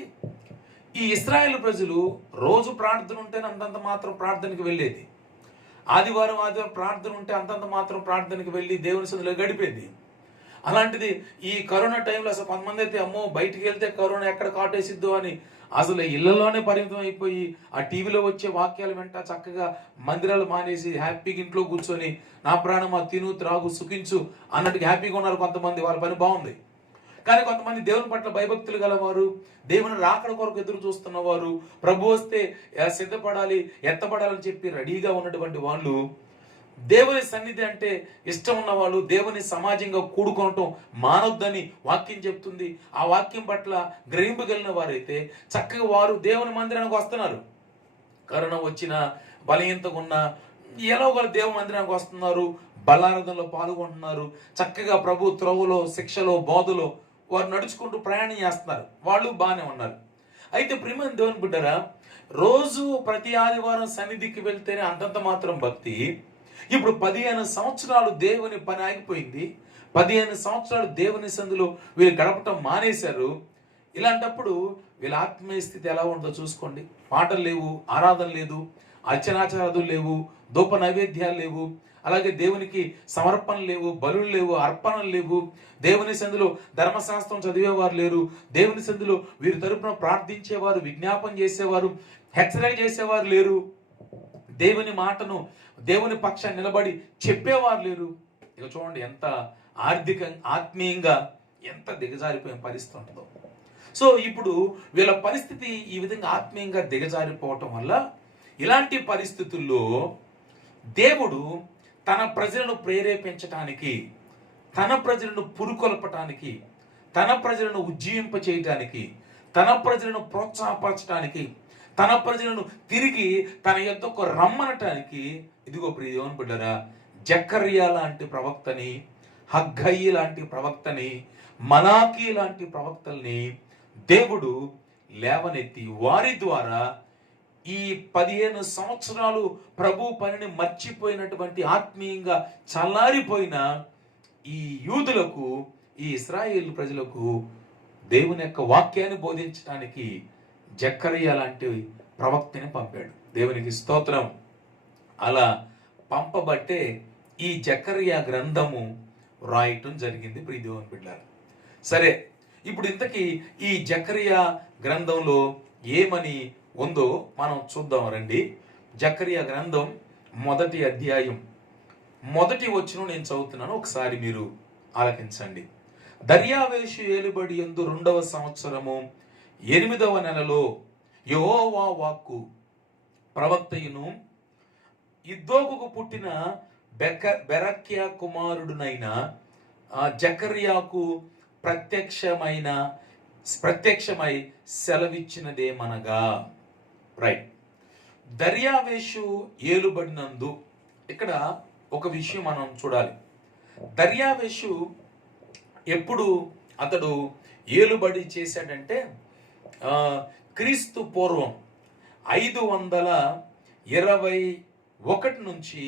ఈ ఇశ్రాయేలు ప్రజలు రోజు ప్రార్థన ఉంటేనే అంతంత మాత్రం ప్రార్థనకి వెళ్ళేది. ఆదివారం ప్రార్థన ఉంటే అంతంత మాత్రం ప్రార్థనకి వెళ్ళి దేవుని సన్నిధిలో గడిపేది. అలాంటిది ఈ కరోనా టైంలో అసలు కొంతమంది అయితే అమ్మో బయటికి వెళ్తే కరోనా ఎక్కడ కాటేసిద్దో అని అసలు ఇళ్లలోనే పరిమితం అయిపోయి ఆ టీవీలో వచ్చే వాక్యాల వెంట చక్కగా మందిరాలు మానేసి హ్యాపీగా ఇంట్లో కూర్చొని నా ప్రాణమా తిను త్రాగు సుఖించు అన్నట్టుగా హ్యాపీగా ఉన్నారు కొంతమంది. వాళ్ళ పని బాగుంది. కానీ కొంతమంది దేవుని పట్ల భయభక్తులు గలవారు, దేవుని రాకడ కొరకు ఎదురు చూస్తున్నవారు, ప్రభు వస్తే సిద్ధపడాలి ఎత్తపడాలని చెప్పి రెడీగా ఉన్నటువంటి వాళ్ళు, దేవుని సన్నిధి అంటే ఇష్టం ఉన్నవాళ్ళు దేవుని సమాజంగా కూడుకోవటం మానొద్దని వాక్యం చెప్తుంది. ఆ వాక్యం పట్ల గ్రహింపగలిగిన వారైతే చక్కగా వారు దేవుని మందిరానికి వస్తున్నారు. కరోనా వచ్చిన బలహీనతగా ఉన్న ఎలాగో దేవుని మందిరానికి వస్తున్నారు, బలారాధనలో పాల్గొంటున్నారు, చక్కగా ప్రభు త్రోవలో శిక్షలో బోధలో వారు నడుచుకుంటూ ప్రయాణం చేస్తున్నారు. వాళ్ళు బాగానే ఉన్నారు. అయితే ప్రియమైన దేవుని బిడ్డరా రోజు ప్రతి ఆదివారం సన్నిధికి వెళ్తేనే అంతంత మాత్రం భక్తి. ఇప్పుడు 15 సంవత్సరాలు దేవుని పని ఆగిపోయింది. 15 సంవత్సరాలు దేవుని సందులో వీళ్ళు గడపటం మానేశారు. ఇలాంటప్పుడు వీళ్ళ ఆత్మీయ స్థితి ఎలా ఉందో చూసుకోండి. పాటలు లేవు, ఆరాధన లేదు, అర్చనాచారాలు లేవు, ధూప నైవేద్యాలు లేవు, అలాగే దేవునికి సమర్పణలు లేవు, బలులు లేవు, అర్పణలు లేవు. దేవుని సందులో ధర్మశాస్త్రం చదివేవారు లేరు. దేవుని సందులో వీరి తరపున ప్రార్థించేవారు, విజ్ఞాపన చేసేవారు, హెచ్చరిక చేసేవారు లేరు. దేవుని మాటను దేవుని పక్షాన్ని నిలబడి చెప్పేవారు లేరు. ఇక చూడండి ఎంత ఆత్మీయంగా ఎంత దిగజారిపోయిన పరిస్థితి ఉంటుందో. సో ఇప్పుడు వీళ్ళ పరిస్థితి ఈ విధంగా ఆత్మీయంగా దిగజారిపోవటం వల్ల ఇలాంటి పరిస్థితుల్లో దేవుడు తన ప్రజలను ప్రేరేపించటానికి, తన ప్రజలను పురుకొల్పటానికి, తన ప్రజలను ఉజ్జీవింప చేయటానికి, తన ప్రజలను ప్రోత్సాహపరచడానికి, తన ప్రజలను తిరిగి తన యొద్దకు రమ్మనటానికి ఇదిగో ప్రియ దేవుని బిడ్డలారా జకర్యా లాంటి ప్రవక్తని, హగ్గయి లాంటి ప్రవక్తని, మలాకీ లాంటి ప్రవక్తల్ని దేవుడు లేవనెత్తి వారి ద్వారా ఈ 15 సంవత్సరాలు ప్రభు పనిని మర్చిపోయినటువంటి, ఆత్మీయంగా చల్లారిపోయిన ఈ యూదులకు, ఈ ఇశ్రాయేలు ప్రజలకు దేవుని యొక్క వాక్యాన్ని బోధించడానికి జకర్యా లాంటి ప్రవక్తని పంపాడు. దేవునికి స్తోత్రం. అలా పంపబట్టే ఈ జకర్యా గ్రంథము రాయటం జరిగింది ప్రియ దేవుని బిడ్డలారా. సరే, ఇప్పుడు ఇంతకీ ఈ జకర్యా గ్రంథంలో ఏమని ఉందో మనం చూద్దాం రండి. జకర్యా గ్రంథం 1వ అధ్యాయం 1వ వచనం నేను చదువుతున్నాను, ఒకసారి మీరు ఆలకించండి. దర్యావేషు ఏలుబడి యందు 2వ సంవత్సరము 8వ నెలలో యెహోవా వాక్కు ప్రవక్తయును ఇద్దోగుకు పుట్టిన బెరక్యా కుమారుడునైన జకర్యాకు ప్రత్యక్షమై సెలవిచ్చినదేమనగా. రైట్. దర్యావేషు ఏలుబడినందు ఇక్కడ ఒక విషయం మనం చూడాలి. దర్యావేషు ఎప్పుడు అతడు ఏలుబడి చేశాడంటే క్రీస్తు పూర్వం 521 నుంచి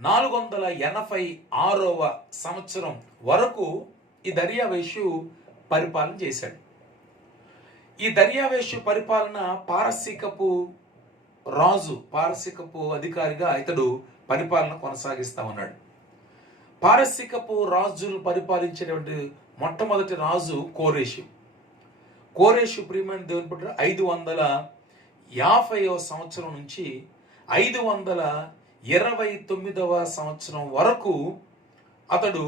486వ సంవత్సరం వరకు ఈ దర్యావేషు పరిపాలన చేశాడు. ఈ దర్యావేషు పరిపాలన పారసీకపు అధికారిగా ఇతడు పరిపాలన కొనసాగిస్తా ఉన్నాడు. పారసీకపు రాజులు పరిపాలించినటువంటి మొట్టమొదటి రాజు కోరేషు ప్రియమైన దేవుని బిడ్డ 550వ సంవత్సరం నుంచి 529వ సంవత్సరం వరకు అతడు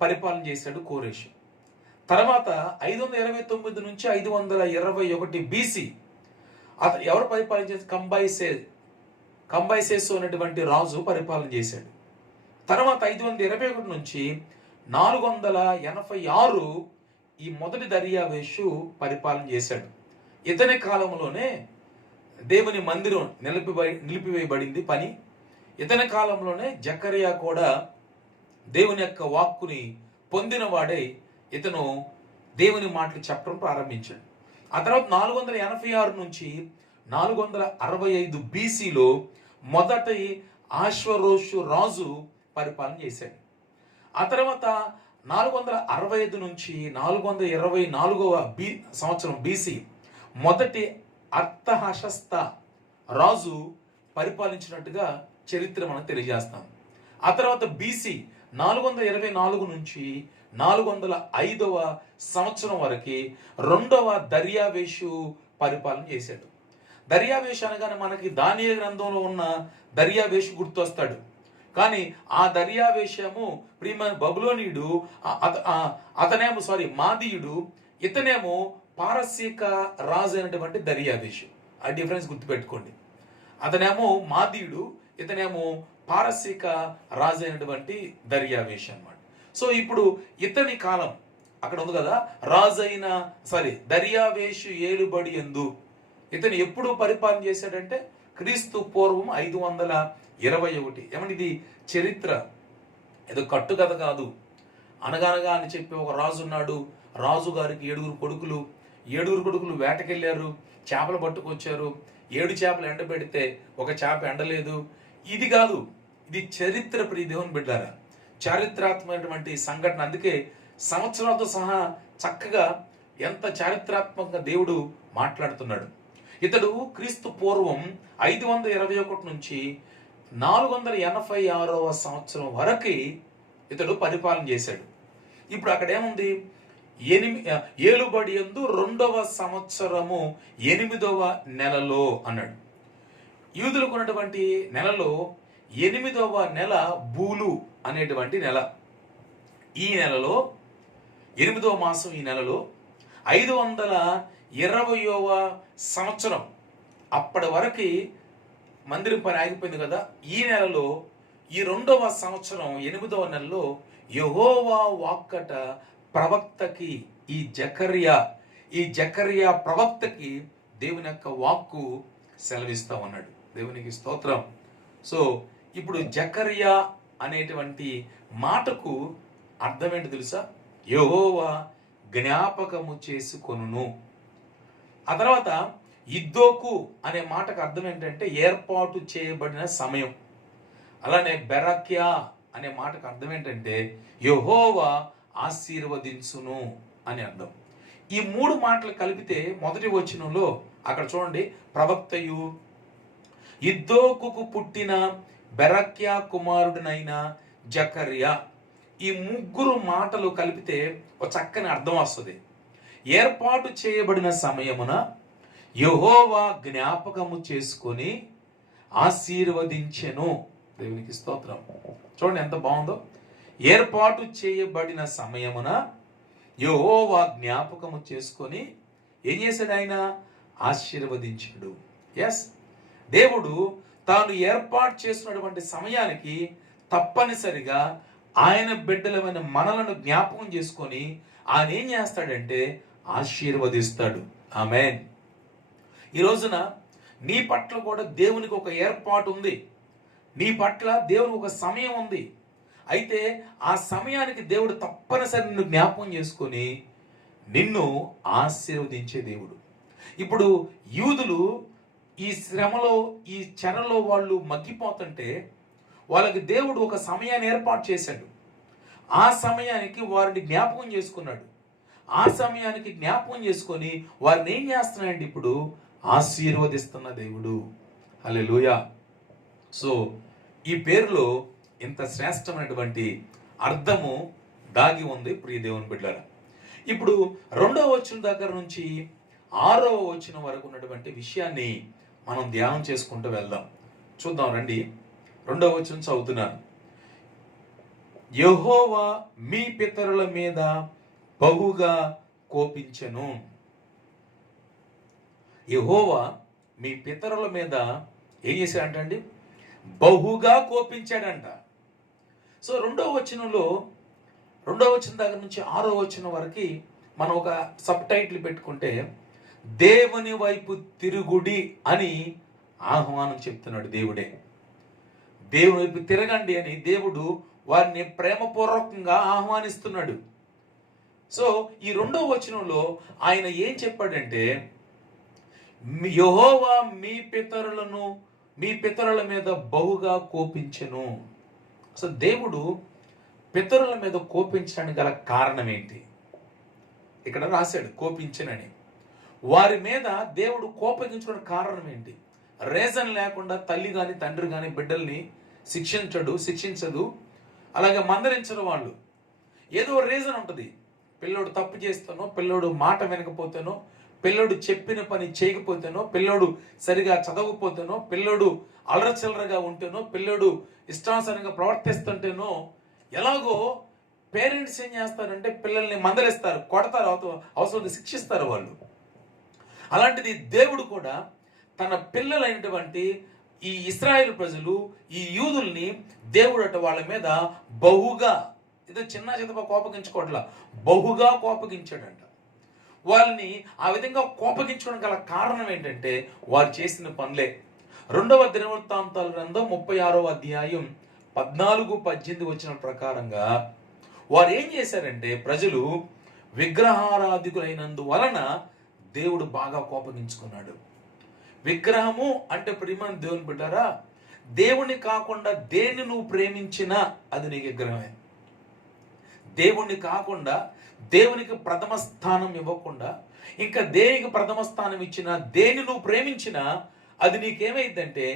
పరిపాలన చేశాడు కోరేషు. తర్వాత 529 నుంచి 521 బీసీ అతను ఎవరు పరిపాలన చేసి కంబైసేసు అనేటువంటి రాజు పరిపాలన చేశాడు. తర్వాత 521 నుంచి 486 ఈ మొదటి దర్యావేషు పరిపాలన చేశాడు. ఇతని కాలంలోనే దేవుని మందిరం నిలిపివేయబడింది పని. ఇతని కాలంలోనే జకర్యా కూడా దేవుని యొక్క వాక్కుని పొందిన వాడై ఇతను దేవుని మాటలు చెప్పడం ప్రారంభించాడు. ఆ తర్వాత 486 నుంచి 465 బీసీలో మొదటి ఆశ్వరోషు రాజు పరిపాలన చేశాడు. ఆ తర్వాత 465 నుంచి 424వ సంవత్సరం బీసీ మొదటి అర్తహషస్త రాజు పరిపాలించినట్టుగా చరిత్ర మనం తెలియజేస్తాం. ఆ తర్వాత బీసీ 424 నుంచి 405వ సంవత్సరం వరకు 2వ దర్యావేషు పరిపాలన చేశాడు. దర్యావేషు అనగానే మనకి దానియేలు గ్రంథంలో ఉన్న దర్యావేషు గుర్తొస్తాడు. కానీ ఆ దర్యావేషము ప్రియమైన బబులోనీయుడు, మాదీయుడు, ఇతనేమో పారసీక రాజు అయినటువంటి దర్యావేషు. ఆ డిఫరెన్స్ గుర్తుపెట్టుకోండి. అతనేమో మాదీయుడు, ఇతనేమో పారసీక రాజు అయినటువంటి దర్యావేషు అన్నమాట. సో ఇప్పుడు ఇతని కాలం అక్కడ ఉంది కదా, దర్యావేషు ఏలుబడి యందు ఇతను ఎప్పుడు పరిపాలన చేశాడంటే క్రీస్తు పూర్వం 521. ఏమంటే ఇది చరిత్ర, ఏదో కట్టుకథ కాదు. అనగనగా అని చెప్పి ఒక రాజు ఉన్నాడు. రాజు గారికి 7 కొడుకులు వేటకెళ్ళారు, చేపలు పట్టుకొచ్చారు. 7 చేపలు ఎండబెడితే ఒక చేప ఎండలేదు. ఇది కాదు, ఇది చరిత్ర ప్రియ దేవుని బిడ్డారా, చారిత్రాత్మకమైనటువంటి సంఘటన. అందుకే సంవత్సరాలతో సహా చక్కగా ఎంత చారిత్రాత్మకంగా దేవుడు మాట్లాడుతున్నాడు. ఇతడు క్రీస్తు పూర్వం 521 నుంచి 486వ సంవత్సరం వరకు ఇతడు పరిపాలన చేశాడు. ఇప్పుడు అక్కడ ఏముంది, ఏలుబడి యందు 2వ సంవత్సరము 8వ నెలలో అన్నాడు. యూదులకు ఉన్నటువంటి నెలలో 8వ నెల బూలు అనేటువంటి నెల. ఈ నెలలో 8వ మాసం, ఈ నెలలో 520వ సంవత్సరం అప్పటి వరకు మందిరం పని ఆగిపోయింది కదా. ఈ నెలలో, ఈ 2వ సంవత్సరం 8వ నెలలో యెహోవా వాక్కట ప్రవక్తకి, ఈ జకర్యా ప్రవక్తకి దేవుని యొక్క వాక్కు సెలవిస్తా ఉన్నాడు. దేవునికి స్తోత్రం. సో ఇప్పుడు జకర్యా అనేటువంటి మాటకు అర్థం ఏంటి తెలుసా? యెహోవా జ్ఞాపకము చేసుకొనును. ఆ తర్వాత ఇద్దోకు అనే మాటకు అర్థం ఏంటంటే ఏర్పాటు చేయబడిన సమయం. అలానే బెరక్యా అనే మాటకు అర్థం ఏంటంటే యెహోవా ఆశీర్వదించును అని అర్థం. ఈ మూడు మాటలు కలిపితే మొదటి వచనంలో అక్కడ చూడండి, ప్రవక్తయు ఇద్దోకుకు పుట్టిన బెరక్యా కుమారుడినైన జకర్యా, ఈ ముగ్గురు మాటలు కలిపితే ఒక చక్కని అర్థం వస్తుంది. ఏర్పాటు చేయబడిన సమయమున యెహోవా జ్ఞాపకము చేసుకొని ఆశీర్వదించెను. దేవునికి స్తోత్రం. చూడండి ఎంత బాగుందో. ఏర్పాటు చేయబడిన సమయమున యెహోవా జ్ఞాపకము చేసుకొని ఏం చేశాడు? ఆయన ఆశీర్వదించాడు. ఎస్, దేవుడు తాను ఏర్పాటు చేసినటువంటి సమయానికి తప్పనిసరిగా ఆయన బిడ్డలమైన మనలను జ్ఞాపకం చేసుకొని ఆయన ఏం చేస్తాడంటే ఆశీర్వదిస్తాడు. ఆమేన్. ఈ రోజున నీ పట్ల కూడా దేవునికి ఒక ఏర్పాటు ఉంది. నీ పట్ల దేవునికి ఒక సమయం ఉంది. అయితే ఆ సమయానికి దేవుడు తప్పనిసరి నిన్ను జ్ఞాపకం చేసుకొని నిన్ను ఆశీర్వదించే దేవుడు. ఇప్పుడు యూదులు ఈ శ్రమలో, ఈ చెరలో వాళ్ళు మగ్గిపోతుంటే వాళ్ళకి దేవుడు ఒక సమయాన్ని ఏర్పాటు చేశాడు. ఆ సమయానికి వారిని జ్ఞాపకం చేసుకున్నాడు. ఆ సమయానికి జ్ఞాపకం చేసుకొని వారిని ఏం చేస్తున్నాడంటే ఇప్పుడు ఆశీర్వదిస్తున్న దేవుడు. హల్లెలూయా. సో ఈ పేరులో ఇంత శ్రేష్టమైనటువంటి అర్థము దాగి ఉంది ప్రియ దేవుని బిడ్డలారా. ఇప్పుడు 2వ వచనం దగ్గర నుంచి 6వ వచనం వరకు ఉన్నటువంటి విషయాన్ని మనం ధ్యానం చేసుకుంటూ వెళ్దాం. చూద్దాం రండి. 2వ వచనం చదువుతున్నాను. యెహోవా మీ పితరుల మీద బహుగా కోపించెను. యెహోవా మీ పితరుల మీద ఏం చేశాడంటండి? బహుగా కోపించాడంట. సో 2వ వచనంలో 2వ వచనం దగ్గర నుంచి 6వ వచనం వరకు మనం ఒక సబ్ టైటిల్ పెట్టుకుంటే దేవుని వైపు తిరుగుడి అని ఆహ్వానం చెప్తున్నాడు. దేవుడే దేవుని వైపు తిరగండి అని దేవుడు వారిని ప్రేమపూర్వకంగా ఆహ్వానిస్తున్నాడు. సో ఈ 2వ వచనంలో ఆయన ఏం చెప్పాడంటే యెహోవా మీ పితరుల మీద బహుగా కోపించెను. సో దేవుడు పితరుల మీద కోపించడానికి గల కారణం ఏంటి? ఇక్కడ రాశాడు కోపించనని. వారి మీద దేవుడు కోపగించుకోవడానికి కారణం ఏంటి? రీజన్ లేకుండా తల్లి కానీ తండ్రి కానీ బిడ్డల్ని శిక్షించదు, అలాగే మందలించరు. వాళ్ళు ఏదో రీజన్ ఉంటుంది. పిల్లోడు తప్పు చేస్తానో, పిల్లోడు మాట వినకపోతేనో, పిల్లోడు చెప్పిన పని చేయకపోతేనో, పిల్లోడు సరిగా చదవకపోతేనో, పిల్లోడు అలరచిల్లరగా ఉంటేనో, పిల్లోడు ఇష్టానుసారంగా ప్రవర్తిస్తుంటేనో, ఎలాగో పేరెంట్స్ ఏం చేస్తారంటే పిల్లల్ని మందలిస్తారు, కొడతారు, అవసరం శిక్షిస్తారు వాళ్ళు. అలాంటిది దేవుడు కూడా తన పిల్లలైనటువంటి ఈ ఇశ్రాయేలు ప్రజలు, ఈ యూదుల్ని దేవుడట వాళ్ళ మీద బహుగా, ఏదో చిన్న చితప కోపగించుకోవట్లా, బహుగా కోపగించాడంట. వాళ్ళని ఆ విధంగా కోపగించడం గల కారణం ఏంటంటే వారు చేసిన పనులే. 2వ దినవృత్తాంతాల గ్రంథం 36వ అధ్యాయం 14-18 వచ్చిన ప్రకారంగా వారు ఏం చేశారంటే ప్రజలు విగ్రహారాధికులైనందువలన దేవుడు బాగా కోపగించుకున్నాడు. విగ్రహము అంటే ప్రియమైన దేవుని బిడ్డారా, దేవుణ్ణి కాకుండా దేన్ని నువ్వు ప్రేమించినా అది నీకు విగ్రహమే. దేవుణ్ణి కాకుండా, దేవునికి ప్రథమ స్థానం ఇవ్వకుండా, ఇంకా దేనికి ప్రథమ స్థానం ఇచ్చినా, దేన్ని నువ్వు ప్రేమించినా అది నీకేమైందంటే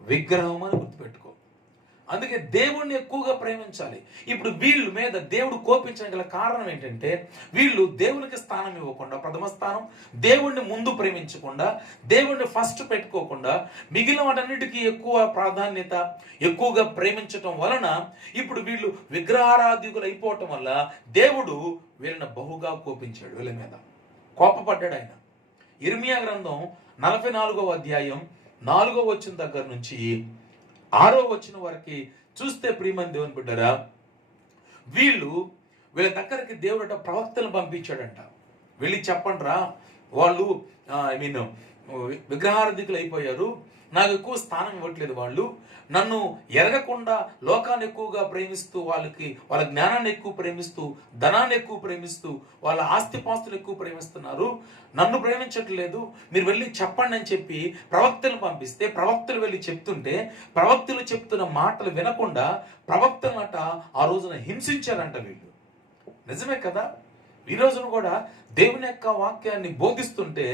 విగ్రహం అని గుర్తుపెట్టుకో. అందుకే దేవుణ్ణి ఎక్కువగా ప్రేమించాలి. ఇప్పుడు వీళ్ళ మీద దేవుడు కోపించడం గల కారణం ఏంటంటే వీళ్ళు దేవునికి స్థానం ఇవ్వకుండా, ప్రథమ స్థానం, దేవుణ్ణి ముందు ప్రేమించకుండా, దేవుణ్ణి ఫస్ట్ పెట్టుకోకుండా, మిగిలిన వాటన్నిటికీ ఎక్కువ ప్రాధాన్యత, ఎక్కువగా ప్రేమించటం వలన ఇప్పుడు వీళ్ళు విగ్రహారాధికులు అయిపోవటం వల్ల దేవుడు వీళ్ళని బహుగా కోపించాడు. వీళ్ళ మీద కోపపడ్డాడు ఆయన. ఇర్మియా గ్రంథం 44వ అధ్యాయం 4వ వచనం దగ్గర నుంచి 6వ వచనం వరకు చూస్తే ప్రియమైన దేవుని బిడ్డరా, వీళ్ళ దగ్గరికి దేవుడట ప్రవక్తలను పంపించాడంట. వెళ్ళి చెప్పండి రా, వాళ్ళు విగ్రహారాధికులు అయిపోయారు, నాకు ఎక్కువ స్థానం ఇవ్వట్లేదు, వాళ్ళు నన్ను ఎరగకుండా లోకాన్ని ఎక్కువగా ప్రేమిస్తూ వాళ్ళ జ్ఞానాన్ని ఎక్కువ ప్రేమిస్తూ, ధనాన్ని ఎక్కువ ప్రేమిస్తూ, వాళ్ళ ఆస్తిపాస్తులు ఎక్కువ ప్రేమిస్తున్నారు, నన్ను ప్రేమించట్లేదు, మీరు వెళ్ళి చెప్పండి అని చెప్పి ప్రవక్తలు పంపిస్తే ప్రవక్తలు వెళ్ళి చెప్తుంటే ప్రవక్తలు చెప్తున్న మాటలు వినకుండా ప్రవక్తలట ఆ రోజున హింసించారంట వీళ్ళు. నిజమే కదా? ఈ రోజున కూడా దేవుని యొక్క వాక్యాన్ని బోధిస్తుంటే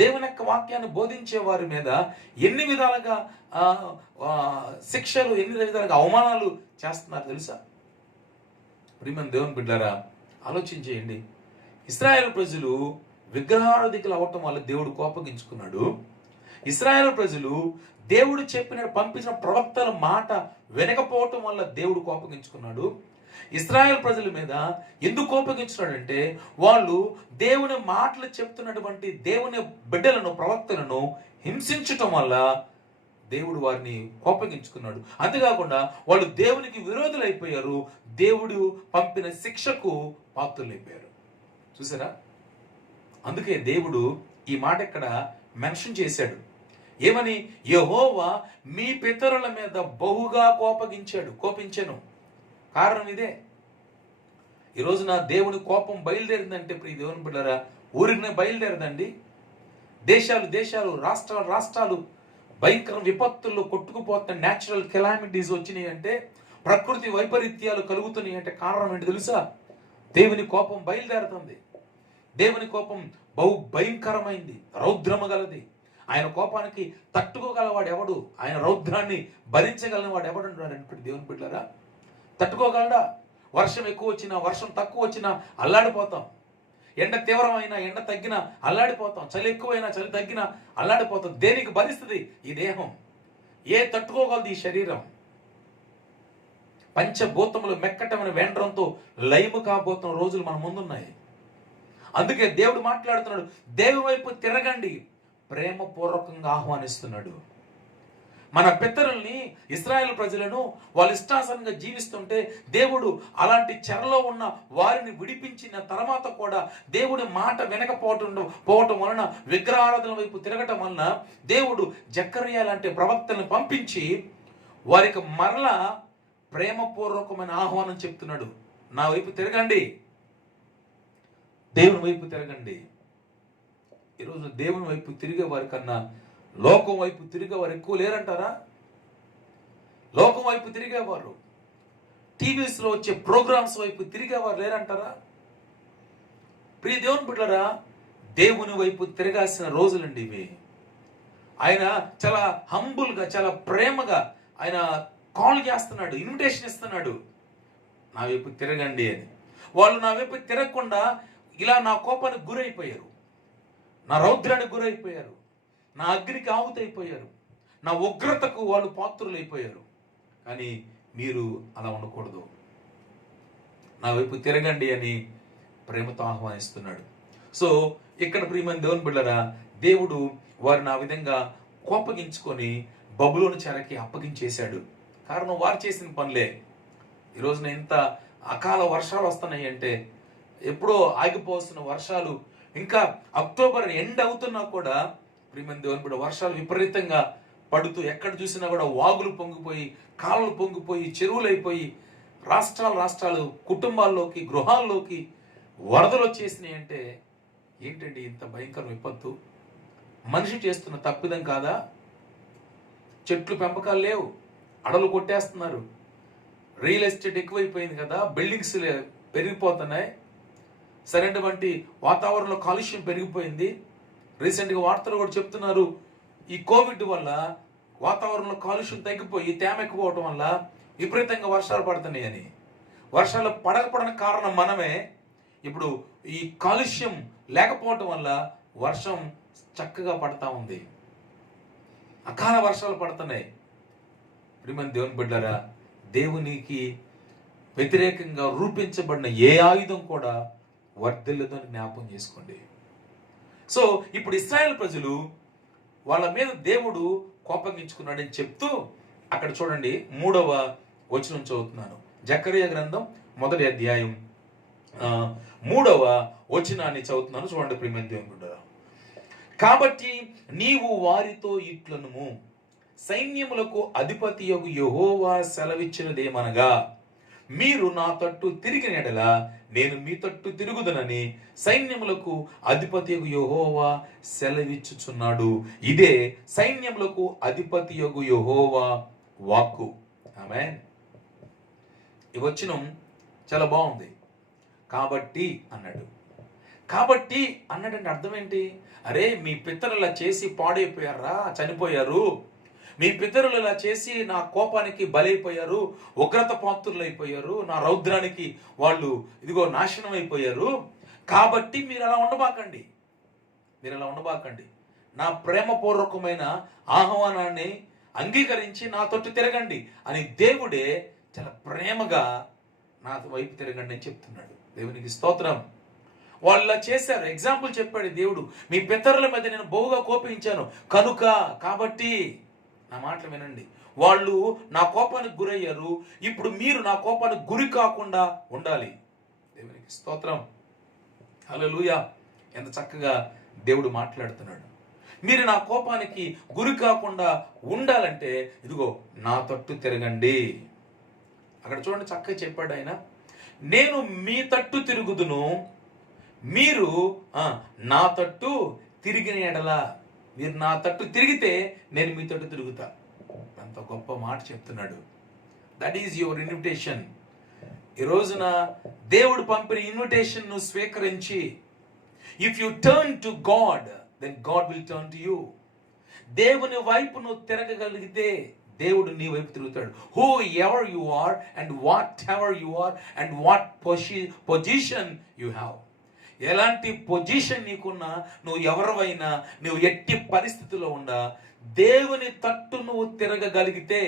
దేవుని యొక్క వాక్యాన్ని బోధించే వారి మీద ఎన్ని విధాలుగా శిక్షలు, ఎన్ని విధాలుగా అవమానాలు చేస్తున్నారు తెలుసా? ప్రియమైన దేవుని బిడ్డారా, ఆలోచించేయండి. ఇశ్రాయేలు ప్రజలు విగ్రహారాధికులు అవటం వల్ల దేవుడు కోపగించుకున్నాడు. ఇశ్రాయేలు ప్రజలు దేవుడు పంపించిన ప్రవక్తల మాట వినకపోవటం వల్ల దేవుడు కోపగించుకున్నాడు. ఇశ్రాయేల్ ప్రజల మీద ఎందుకు కోపగించున్నాడంటే వాళ్ళు దేవుని మాటలు చెప్తున్నటువంటి దేవుని బిడ్డలను, ప్రవక్తలను హింసించటం వల్ల దేవుడు వారిని కోపగించుకున్నాడు. అంతేకాకుండా వాళ్ళు దేవునికి విరోధులైపోయారు, దేవుడు పంపిన శిక్షకు పాత్రులైపోయారు. చూసారా? అందుకే దేవుడు ఈ మాట ఇక్కడ మెన్షన్ చేశాడు. ఏమని? యెహోవా మీ పితరుల మీద బహుగా కోపించెను. కారణం ఇదే. ఈరోజు నా దేవుని కోపం బయలుదేరిందంటే ప్రియ దేవుని బిడ్డలారా, ఊరినే బయలుదేరదండి. దేశాలు రాష్ట్రాలు భయంకర విపత్తుల్లో కొట్టుకుపోతున్న న్యాచురల్ కెలామిటీస్ వచ్చినాయి అంటే, ప్రకృతి వైపరీత్యాలు కలుగుతున్నాయి అంటే కారణం ఏంటి తెలుసా? దేవుని కోపం బయలుదేరుతుంది. దేవుని కోపం బహు భయంకరమైంది, రౌద్రము గలది. ఆయన కోపానికి తట్టుకోగలవాడు ఎవడు? ఆయన రౌద్రాన్ని భరించగలిగిన వాడు ఎవడు అంటున్నాడు దేవుని బిడ్డలారా? తట్టుకోగలడా? వర్షం ఎక్కువ వచ్చినా, వర్షం తక్కువ వచ్చినా అల్లాడిపోతాం. ఎండ తీవ్రమైనా, ఎండ తగ్గినా అల్లాడిపోతాం. చలి ఎక్కువైనా, చలి తగ్గినా అల్లాడిపోతాం. దేనికి భరిస్తుంది ఈ దేహం? తట్టుకోగలదు ఈ శరీరం? పంచభూతములు మెక్కటమైన వేండ్రంతో లయము కాబోతున్న రోజులు మన ముందున్నాయి. అందుకే దేవుడు మాట్లాడుతున్నాడు, దేవుని వైపు తిరగండి, ప్రేమపూర్వకంగా ఆహ్వానిస్తున్నాడు. మన పితరుల్ని, ఇశ్రాయేలు ప్రజలను వాళ్ళ ఇష్టాసనంగా జీవిస్తుంటే దేవుడు అలాంటి చెరలో ఉన్న వారిని విడిపించిన తర్వాత కూడా దేవుడి మాట పోవటం వలన, విగ్రహారాధన వైపు తిరగటం వలన దేవుడు జకర్యా లాంటి ప్రవక్తలను పంపించి వారికి మరలా ప్రేమపూర్వకమైన ఆహ్వానం చెప్తున్నాడు. నా వైపు తిరగండి, దేవుని వైపు తిరగండి. ఈరోజు దేవుని వైపు తిరిగే వారి కన్నా లోకం వైపు తిరిగేవారు ఎక్కువ లేరంటారా? లోకం వైపు తిరిగేవారు, టీవీస్లో వచ్చే ప్రోగ్రామ్స్ వైపు తిరిగేవారు లేరంటారా? ప్రియ దేవుని బిడ్డలారా, దేవుని వైపు తిరగాల్సిన రోజులండి ఇవి. ఆయన చాలా హంబుల్గా, చాలా ప్రేమగా ఆయన కాల్ చేస్తున్నాడు, ఇన్విటేషన్ ఇస్తున్నాడు, నా వైపు తిరగండి అని. వాళ్ళు నా వైపు తిరగకుండా ఇలా నా కోపానికి గురైపోయారు, నా రౌద్రానికి గురైపోయారు, నా అగ్నికి ఆహుతైపోయారు, నా ఉగ్రతకు వాళ్ళు పాత్రులైపోయారు. కానీ మీరు అలా ఉండకూడదు, నా వైపు తిరగండి అని ప్రేమతో ఆహ్వానిస్తున్నాడు. సో ఇక్కడ ప్రియమైన దేవుని బిడ్డలారా, దేవుడు వారిని ఆ విధంగా కోపగించుకొని బబులోను చెరకి అప్పగించేశాడు. కారణం వారు చేసిన పనులే. ఈరోజున ఎంత అకాల వర్షాలు వస్తున్నాయి అంటే, ఎప్పుడో ఆగిపోతున్న వర్షాలు ఇంకా అక్టోబర్ ఎండ్ అవుతున్నా కూడా ప్రియమైన దేవుని బిడ్డ వర్షాలు విపరీతంగా పడుతూ ఎక్కడ చూసినా కూడా వాగులు పొంగిపోయి, కాలువలు పొంగిపోయి, చెరువులు అయిపోయి, రాష్ట్రాలు కుటుంబాల్లోకి, గృహాల్లోకి వరదలు వచ్చేసినాయి అంటే ఏంటండి ఇంత భయంకర విపత్తు? మనిషి చేస్తున్న తప్పిదం కాదా? చెట్లు పెంపకాలు లేవు, అడవులు కొట్టేస్తున్నారు, రియల్ ఎస్టేట్ ఎక్కువైపోయింది కదా, బిల్డింగ్స్ పెరిగిపోతున్నాయి, సరైనటువంటి వాతావరణంలో కాలుష్యం పెరిగిపోయింది. రీసెంట్గా వార్తలు కూడా చెప్తున్నారు, ఈ కోవిడ్ వల్ల వాతావరణంలో కాలుష్యం తగ్గిపోయి తేమ ఎక్కువవటం వల్ల విపరీతంగా వర్షాలు పడుతున్నాయి అని. వర్షాలు పడకపోవడానికి కారణం మనమే. ఇప్పుడు ఈ కాలుష్యం లేకపోవటం వల్ల వర్షం చక్కగా పడతా ఉంది, అకాల వర్షాలు పడుతున్నాయి. ప్రియమైన దేవుని బిడ్డలారా, దేవునికి వ్యతిరేకంగా రూపించబడిన ఏ ఆయుధం కూడా వర్ధిల్లదని జ్ఞాపకం చేసుకోండి. సో ఇప్పుడు ఇశ్రాయేల్ ప్రజలు వాళ్ళ మీద దేవుడు కోపగించుకున్నాడని చెప్తూ అక్కడ చూడండి 3వ వచనం చదువుతున్నాను. జకర్యా గ్రంథం 1వ అధ్యాయం 3వ వచనాన్ని చదువుతున్నాను. చూడండి ప్రియమైన దేవుని బిడ్డలారా. కాబట్టి నీవు వారితో ఇట్లనుము, సైన్యములకు అధిపతియగు యెహోవా సెలవిచ్చినదేమనగా, మీరు నా తట్టు తిరిగిన యెడల నేను మీ తట్టు తిరుగుదనని సైన్యములకు అధిపతియగు యెహోవా సెలవిచ్చుచున్నాడు. ఇదే సైన్యములకు అధిపతియగు యెహోవా వాక్కు. ఆమేన్. ఈ వచనం చాలా బాగుంది. కాబట్టి అన్నాడు. కాబట్టి అన్నాడంటే అర్థం ఏంటి? అరే, మీ పితరులు ఇలా చేసి పాడైపోయారా, చనిపోయారు. మీ పితరులు ఇలా చేసి నా కోపానికి బలైపోయారు, ఉగ్రత పాత్రులు అయిపోయారు, నా రౌద్రానికి వాళ్ళు ఇదిగో నాశనం అయిపోయారు. కాబట్టి మీరు అలా ఉండబాకండి, నా ప్రేమపూర్వకమైన ఆహ్వానాన్ని అంగీకరించి నా తోటి తిరగండి అని దేవుడే చాలా ప్రేమగా నా వైపు తిరగండి అని చెప్తున్నాడు. దేవునికి స్తోత్రం. వాళ్ళు ఇలా చేశారు. ఎగ్జాంపుల్ చెప్పాడు దేవుడు. మీ పితరుల మీద నేను బహుగా కోపించాను కనుక, కాబట్టి నా మాటలు వినండి. వాళ్ళు నా కోపానికి గురయ్యారు, ఇప్పుడు మీరు నా కోపానికి గురి కాకుండా ఉండాలి. దేవునికి స్తోత్రం. హల్లెలూయా. ఎంత చక్కగా దేవుడు మాట్లాడుతున్నాడు. మీరు నా కోపానికి గురి కాకుండా ఉండాలంటే ఇదిగో నా తట్టు తిరగండి. అక్కడ చూడండి, చక్కగా చెప్పాడు ఆయన. నేను మీ తట్టు తిరుగుదును, మీరు నా తట్టు తిరిగిన యెడల, మీరు నా తట్టు తిరిగితే నేను మీ తట్టు తిరుగుతా. అంత గొప్ప మాట చెప్తున్నాడు. That is your invitation. ఈ రోజున దేవుడు పంపిన ఇన్విటేషన్ ను స్వీకరించి, if you turn to God, then God will turn to you. దేవుని వైపు నువ్వు తిరగగలిగితే దేవుడు నీ వైపు తిరుగుతాడు. Whoever you are and whatever you are and what position you have, ఎలాంటి పొజిషన్ నీకున్నా, నువ్వు ఎవరివైనా, నువ్వు ఎట్టి పరిస్థితిలో ఉండా దేవుని తట్టు నువ్వు తిరగగలిగితే,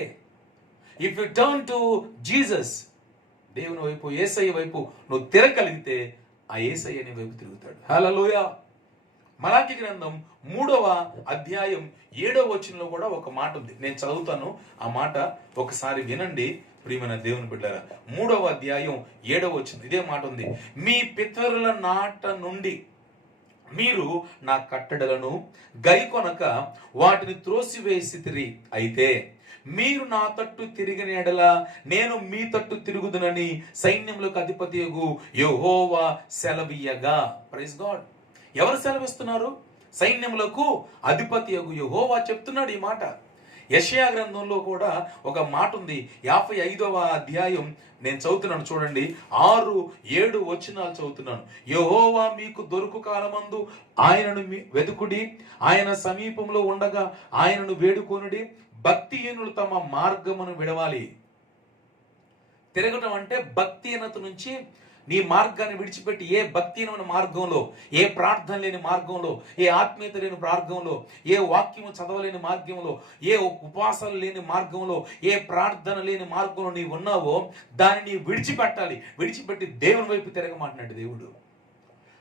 if you turn to Jesus, దేవుని వైపు, యేసయ్య వైపు నువ్వు తిరగగలిగితే ఆ యేసయ్య నీ వైపు తిరుగుతాడు. హల్లెలూయా. మలాకి గ్రంథం 3వ అధ్యాయం 7వ వచనంలో కూడా ఒక మాట ఉంది. నేను చదువుతాను, ఆ మాట ఒకసారి వినండి ప్రియమైన దేవుని బిడ్డలారా. 3వ అధ్యాయం 7వ వచనం ఇదే మాట ఉంది. మీ పితరుల నాట నుండి మీరు నా కట్టడలను గైకొనక వాటిని త్రోసివేసితిరి. అయితే మీరు నా తట్టు తిరిగిన యెడల నేను మీ తట్టు తిరుగుదునని సైన్యములకు అధిపతియగు యెహోవా సెలవీయగా. Praise God. ఎవరు సెలవిస్తున్నారు? సైన్యములకు అధిపతియగు యెహోవా చెప్తున్నాడు ఈ మాట. యెషయా గ్రంథంలో కూడా ఒక మాట ఉంది. 55వ అధ్యాయం నేను చదువుతున్నాను చూడండి, 6, 7 వచనాలు చదువుతున్నాను. యెహోవా మీకు దొరుకు కాలమందు ఆయనను వెతుకుడి, ఆయన సమీపంలో ఉండగా ఆయనను వేడుకొనుడి. భక్తిహీనులు తమ మార్గమును విడవాలి. తిరగటం అంటే భక్తిహీనత నుంచి నీ మార్గాన్ని విడిచిపెట్టి, ఏ భక్తిహీనమైన మార్గంలో, ఏ ప్రార్థన లేని మార్గంలో, ఏ ఆత్మీయత లేని మార్గంలో, ఏ వాక్యము చదవలేని మార్గంలో, ఏ ఉపవాసాలు లేని మార్గంలో, ఏ ప్రార్థన లేని మార్గంలో నీవు ఉన్నావో దాన్ని విడిచిపెట్టాలి. విడిచిపెట్టి దేవుని వైపు తిరగమంటున్నాడు దేవుడు.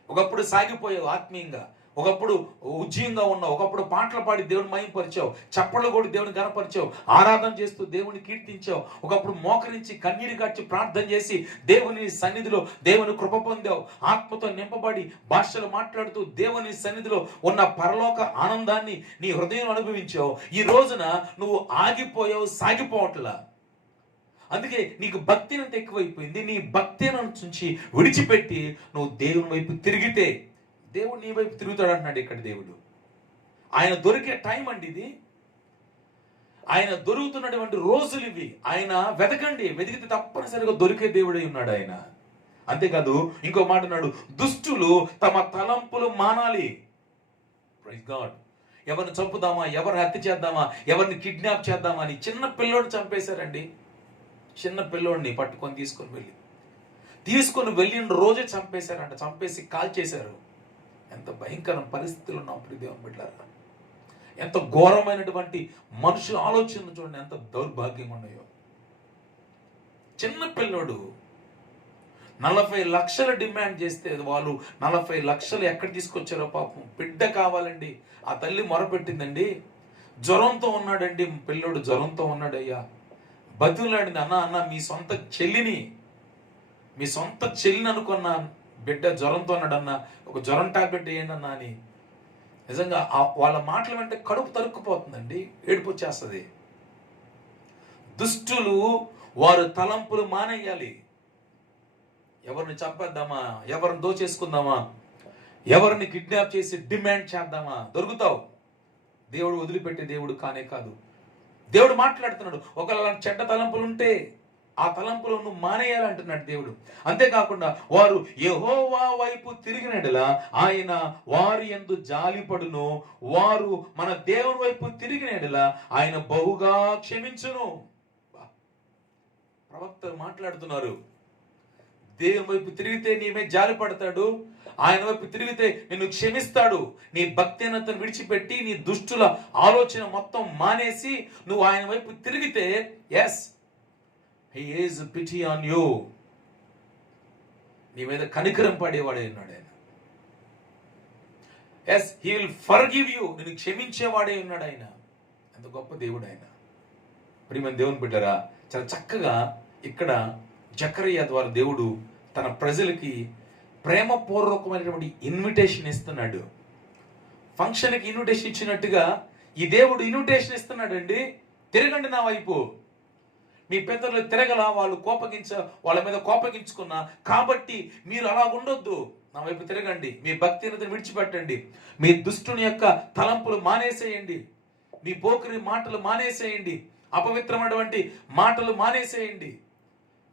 ఒకప్పుడు సాగిపోయావు ఆత్మీయంగా, ఒకప్పుడు ఉజ్జీయంగా ఉన్నావు, ఒకప్పుడు పాటలు పాడి దేవుని మహిమపరిచావు, చప్పట్లు కొట్టి దేవుని ఘనపరిచావు, ఆరాధన చేస్తూ దేవుని కీర్తించావు, ఒకప్పుడు మోకరించి కన్నీరు గార్చి ప్రార్థన చేసి దేవుని సన్నిధిలో దేవుని కృప పొందావు, ఆత్మతో నింపబడి భాషలు మాట్లాడుతూ దేవుని సన్నిధిలో ఉన్న పరలోక ఆనందాన్ని నీ హృదయం అనుభవించావు. ఈ రోజున నువ్వు ఆగిపోయావు, సాగిపోవట్లా. అందుకే నీకు భక్తినంత ఎక్కువైపోయింది. నీ భక్తిని నుంచి విడిచిపెట్టి నువ్వు దేవుని వైపు తిరిగితే దేవుడు నీ వైపు తిరుగుతాడు అంటున్నాడు ఇక్కడ దేవుడు. ఆయన దొరికే టైం అండి ఇది. ఆయన దొరుకుతున్నటువంటి రోజులు ఇవి. ఆయన వెతకండి, వెతికితే తప్పనిసరిగా దొరికే దేవుడై ఉన్నాడు ఆయన. అంతేకాదు ఇంకో మాట అన్నాడు, దుష్టులు తమ తలంపులు మానాలి. Praise God. ఎవరిని చంపుదామా, ఎవరిని హత్య చేద్దామా, ఎవరిని కిడ్నాప్ చేద్దామా అని చిన్న పిల్లోడిని చంపేశారండి. చిన్న పిల్లోడిని పట్టుకొని తీసుకొని వెళ్ళిన రోజే చంపేశారంట. చంపేసి కాల్చేశారు. ఎంత భయంకర పరిస్థితులు ఉన్నాం దేవుని బిడ్డలారా. ఎంత ఘోరమైనటువంటి మనుషుల ఆలోచనలు చూడండి, ఎంత దౌర్భాగ్యం ఉన్నాయో. చిన్న పిల్లోడు 40 లక్షలు డిమాండ్ చేస్తే వాళ్ళు 40 లక్షలు ఎక్కడ తీసుకొచ్చారో పాపం. బిడ్డ కావాలండి. ఆ తల్లి మొరపెట్టిందండి. జ్వరంతో ఉన్నాడండి పిల్లోడు, జ్వరంతో ఉన్నాడయ్యా. బతులాడింది, అన్న మీ సొంత చెల్లిని అనుకున్న బిడ్డ జ్వరంతో ఉన్నాడన్న, ఒక జ్వరం టాబ్లెట్ వేయండి అన్న అని నిజంగా వాళ్ళ మాటలు వెంటే కడుపు తరుక్కుపోతుందండి, ఏడుపు వచ్చేస్తుంది. దుష్టులు వారు తలంపులు మానేయాలి. ఎవరిని చంపేద్దామా, ఎవరిని దోచేసుకుందామా, ఎవరిని కిడ్నాప్ చేసి డిమాండ్ చేద్దామా, దొరుకుతావు. దేవుడు వదిలిపెట్టే దేవుడు కానే కాదు. దేవుడు మాట్లాడుతున్నాడు, ఒకవేళ చెడ్డ తలంపులు ఉంటే ఆ తలంపులు నువ్వు మానేయాలంటున్నాడు దేవుడు. అంతేకాకుండా వారు యెహోవా వైపు తిరిగినడలా ఆయన వారి యందు జాలిపడును, వారు మన దేవుని వైపు తిరిగినడలా ఆయన బహుగా క్షమించును. ప్రవక్త మాట్లాడుతున్నారు, దేవుని వైపు తిరిగితే నీ మీద జాలి పడతాడు, ఆయన వైపు తిరిగితే నిన్ను క్షమిస్తాడు. నీ భక్తిహీనతను విడిచిపెట్టి నీ దుష్టుల ఆలోచన మొత్తం మానేసి నువ్వు ఆయన వైపు తిరిగితే, yes he is pity on you, నీ మీద కనికరం పడేవాడే ఉన్నాడు ఆయన. Yes he will forgive you, నిన్ను క్షమించేవాడే ఉన్నాడు ఆయన. ఎంత గొప్ప దేవుడు ఆయన. ప్రియమైన దేవుని బిడ్డరా, చాలా చక్కగా ఇక్కడ జకరియా ద్వారా దేవుడు తన ప్రజలకి ప్రేమపూర్వకమైనటువంటి ఇన్విటేషన్ ఇస్తున్నాడు. ఫంక్షన్కి ఇన్విటేషన్ ఇచ్చినట్టుగా ఈ దేవుడు ఇన్విటేషన్ ఇస్తున్నాడు అండి. తిరగండి నా వైపు. మీ పితరులు తిరగల, వాళ్ళు వాళ్ళ మీద కోపగించుకున్నా, కాబట్టి మీరు అలా ఉండొద్దు, నా వైపు తిరగండి. మీ భక్తిని విడిచిపెట్టండి, మీ దుష్టుని యొక్క తలంపులు మానేసేయండి, మీ పోకిరి మాటలు మానేసేయండి, అపవిత్రమైనటువంటి మాటలు మానేసేయండి,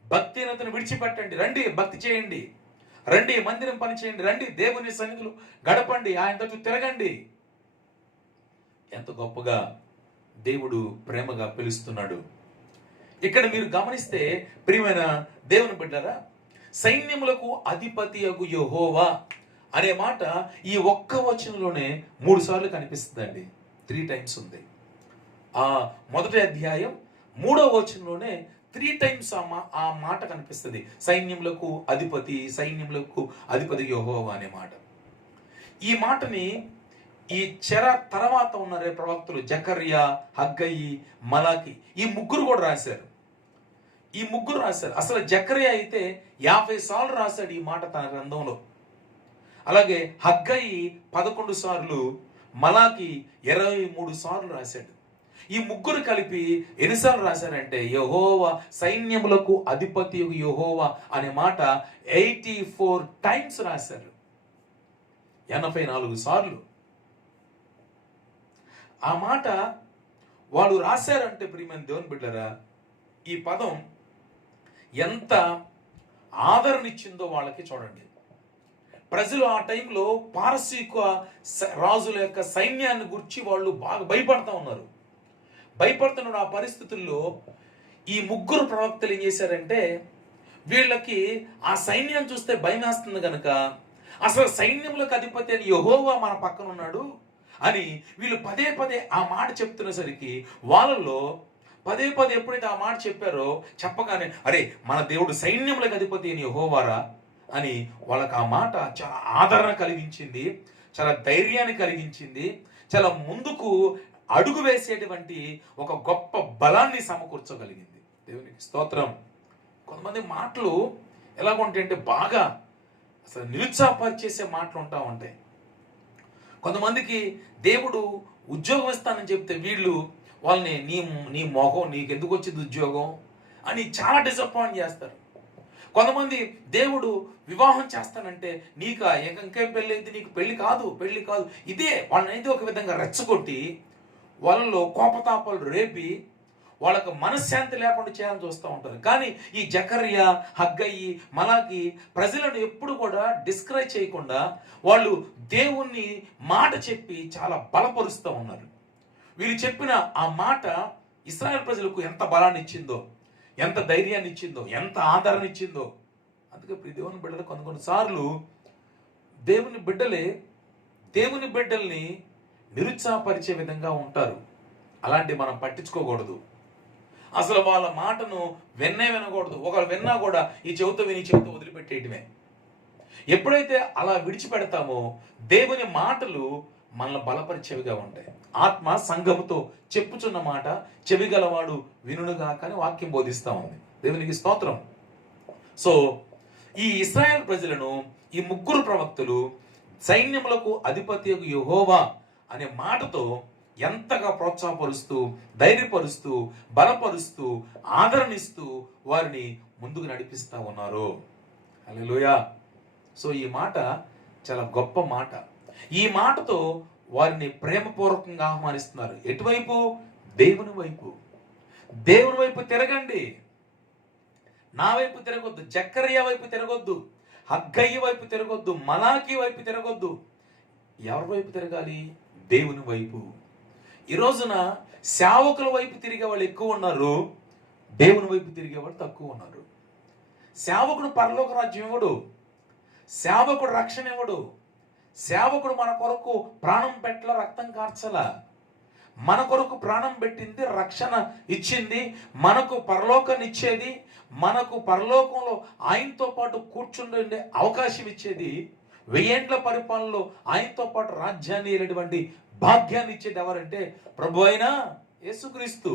భక్తిహీనతను విడిచిపెట్టండి. రండి భక్తి చేయండి, రండి మందిరం పని చేయండి, రండి దేవుని సన్నిధులు గడపండి, ఆయన తట్టు తిరగండి. ఎంత గొప్పగా దేవుడు ప్రేమగా పిలుస్తున్నాడు. ఇక్కడ మీరు గమనిస్తే ప్రియమైన దేవుని బిడ్డరా, సైన్యములకు అధిపతియగు యెహోవా అనే మాట ఈ ఒక్క వచనంలోనే 3 సార్లు కనిపిస్తుందండి. 3 టైమ్స్ ఉంది. ఆ మొదటి అధ్యాయం 3వ వచనంలోనే 3 టైమ్స్ ఆ మాట కనిపిస్తుంది. సైన్యములకు అధిపతి యెహోవా అనే మాట. ఈ మాటని ఈ చెర తర్వాత ఉన్నారే ప్రవక్తలు జకర్యా, హగ్గయి, మలాకి, ఈ ముగ్గురు కూడా రాశారు. అసలు జకర్యా అయితే 50 సార్లు రాశాడు ఈ మాట తన గ్రంథంలో. అలాగే హగ్గయి 11 సార్లు, మలాకి 23 సార్లు రాశాడు. ఈ ముగ్గురు కలిపి ఎన్నిసార్లు రాశారంటే, యెహోవా సైన్యములకు అధిపతి యెహోవా అనే మాట 84 టైమ్స్ రాశారు. 84 సార్లు ఆ మాట వాళ్ళు రాశారంటే ప్రియమైన దేవుని బిడ్డరా, ఈ పదం ఎంత ఆదరణ ఇచ్చిందో వాళ్ళకి చూడండి. ప్రజలు ఆ టైంలో పారసీక రాజుల యొక్క సైన్యాన్ని గురించి వాళ్ళు బాగా భయపడుతున్న ఆ పరిస్థితుల్లో ఈ ముగ్గురు ప్రవక్తలు ఏం చేశారంటే, వీళ్ళకి ఆ సైన్యం చూస్తే భయం వేస్తుంది కనుక, అసలు సైన్యములకు అధిపతి అని యెహోవా మన పక్కన ఉన్నాడు అని వీళ్ళు పదే ఆ మాట చెప్తున్నసరికి వాళ్ళలో పదే ఎప్పుడైతే ఆ మాట చెప్పారో, చెప్పగానే అరే మన దేవుడు సైన్యములకు అధిపతి అని యెహోవారా అని వాళ్ళకి ఆ మాట చాలా ఆదరణ కలిగించింది, చాలా ధైర్యాన్ని కలిగించింది, చాలా ముందుకు అడుగు వేసేటువంటి ఒక గొప్ప బలాన్ని సమకూర్చగలిగింది. దేవునికి స్తోత్రం. కొంతమంది మాటలు ఎలాగుంటాయంటే బాగా అసలు నిరుత్సాహపరిచేసే మాటలు ఉంటాయి. కొంతమందికి దేవుడు ఉద్యోగం ఇస్తానని చెప్తే వీళ్ళు వాళ్ళని నీ మొహం, నీకు ఎందుకు వచ్చింది ఉద్యోగం అని చాలా డిసప్పాయింట్ చేస్తారు. కొంతమంది దేవుడు వివాహం చేస్తానంటే ఇంకేం పెళ్ళి, నీకు పెళ్లి కాదు. ఇదే వాళ్ళని ఏదో ఒక విధంగా రెచ్చగొట్టి వాళ్ళలో కోపతాపాలు రేపి వాళ్ళకు మనశ్శాంతి లేకుండా చేయాలని చూస్తూ ఉంటారు. కానీ ఈ జకర్యా, హగ్గయి, మలాకి ప్రజలను ఎప్పుడు కూడా డిస్కరేజ్ చేయకుండా వాళ్ళు దేవుణ్ణి మాట చెప్పి చాలా బలపరుస్తూ ఉన్నారు. వీళ్ళు చెప్పిన ఆ మాట ఇశ్రాయేల్ ప్రజలకు ఎంత బలాన్ని ఇచ్చిందో, ఎంత ధైర్యాన్ని ఇచ్చిందో, ఎంత ఆదరణ ఇచ్చిందో. అందుకే దేవుని బిడ్డలు కొన్నిసార్లు దేవుని బిడ్డల్ని నిరుత్సాహపరిచే విధంగా ఉంటారు. అలాంటి మనం పట్టించుకోకూడదు. అసలు వాళ్ళ మాటను వినకూడదు. ఒకరు విన్నా కూడా ఈ చెవితో వదిలిపెట్టేయటమే. ఎప్పుడైతే అలా విడిచిపెడతామో దేవుని మాటలు మనల్ని బలపరిచేవిగా ఉంటాయి. ఆత్మ సంఘముతో చెప్పుచున్న మాట చెవి గలవాడు వినుడుగా కానీ వాక్యం బోధిస్తా ఉంది. దేవునికి స్తోత్రం. సో ఈ ఇశ్రాయేల్ ప్రజలను ఈ ముగ్గురు ప్రవక్తలు సైన్యములకు అధిపతి యెహోవా అనే మాటతో ఎంతగా ప్రోత్సాహపరుస్తూ, ధైర్యపరుస్తూ, బలపరుస్తూ, ఆదరణిస్తూ వారిని ముందుకు నడిపిస్తూ ఉన్నారు. హల్లెలూయా. సో ఈ మాట చాలా గొప్ప మాట. ఈ మాటతో వారిని ప్రేమపూర్వకంగా ఆహ్వానిస్తున్నారు. ఎటువైపు? దేవుని వైపు. దేవుని వైపు తిరగండి. నా వైపు తిరగొద్దు, జక్కరియా వైపు తిరగొద్దు, హగ్గయి వైపు తిరగొద్దు, మలాకి వైపు తిరగొద్దు. ఎవరి వైపు తిరగాలి? దేవుని వైపు. ఈ రోజున సేవకుల వైపు తిరిగే వాళ్ళు ఎక్కువ ఉన్నారు, దేవుని వైపు తిరిగే వాళ్ళు తక్కువ ఉన్నారు. సేవకుడు పరలోక రాజ్యం ఇవ్వడు, సేవకుడు రక్షణ ఇవ్వడు, సేవకుడు మన కొరకు ప్రాణం పెట్టల, రక్తం కార్చల. మన కొరకు ప్రాణం పెట్టింది, రక్షణ ఇచ్చింది, మనకు పరలోకాన్ని ఇచ్చేది, మనకు పరలోకంలో ఆయనతో పాటు కూర్చుండే అవకాశం ఇచ్చేది, 1000 ఏండ్ల పరిపాలనలో ఆయనతో పాటు రాజ్యాన్ని ఏలేటువంటి భాగ్యాన్ని ఇచ్చేది ఎవరంటే ప్రభు అయిన యేసుక్రీస్తు.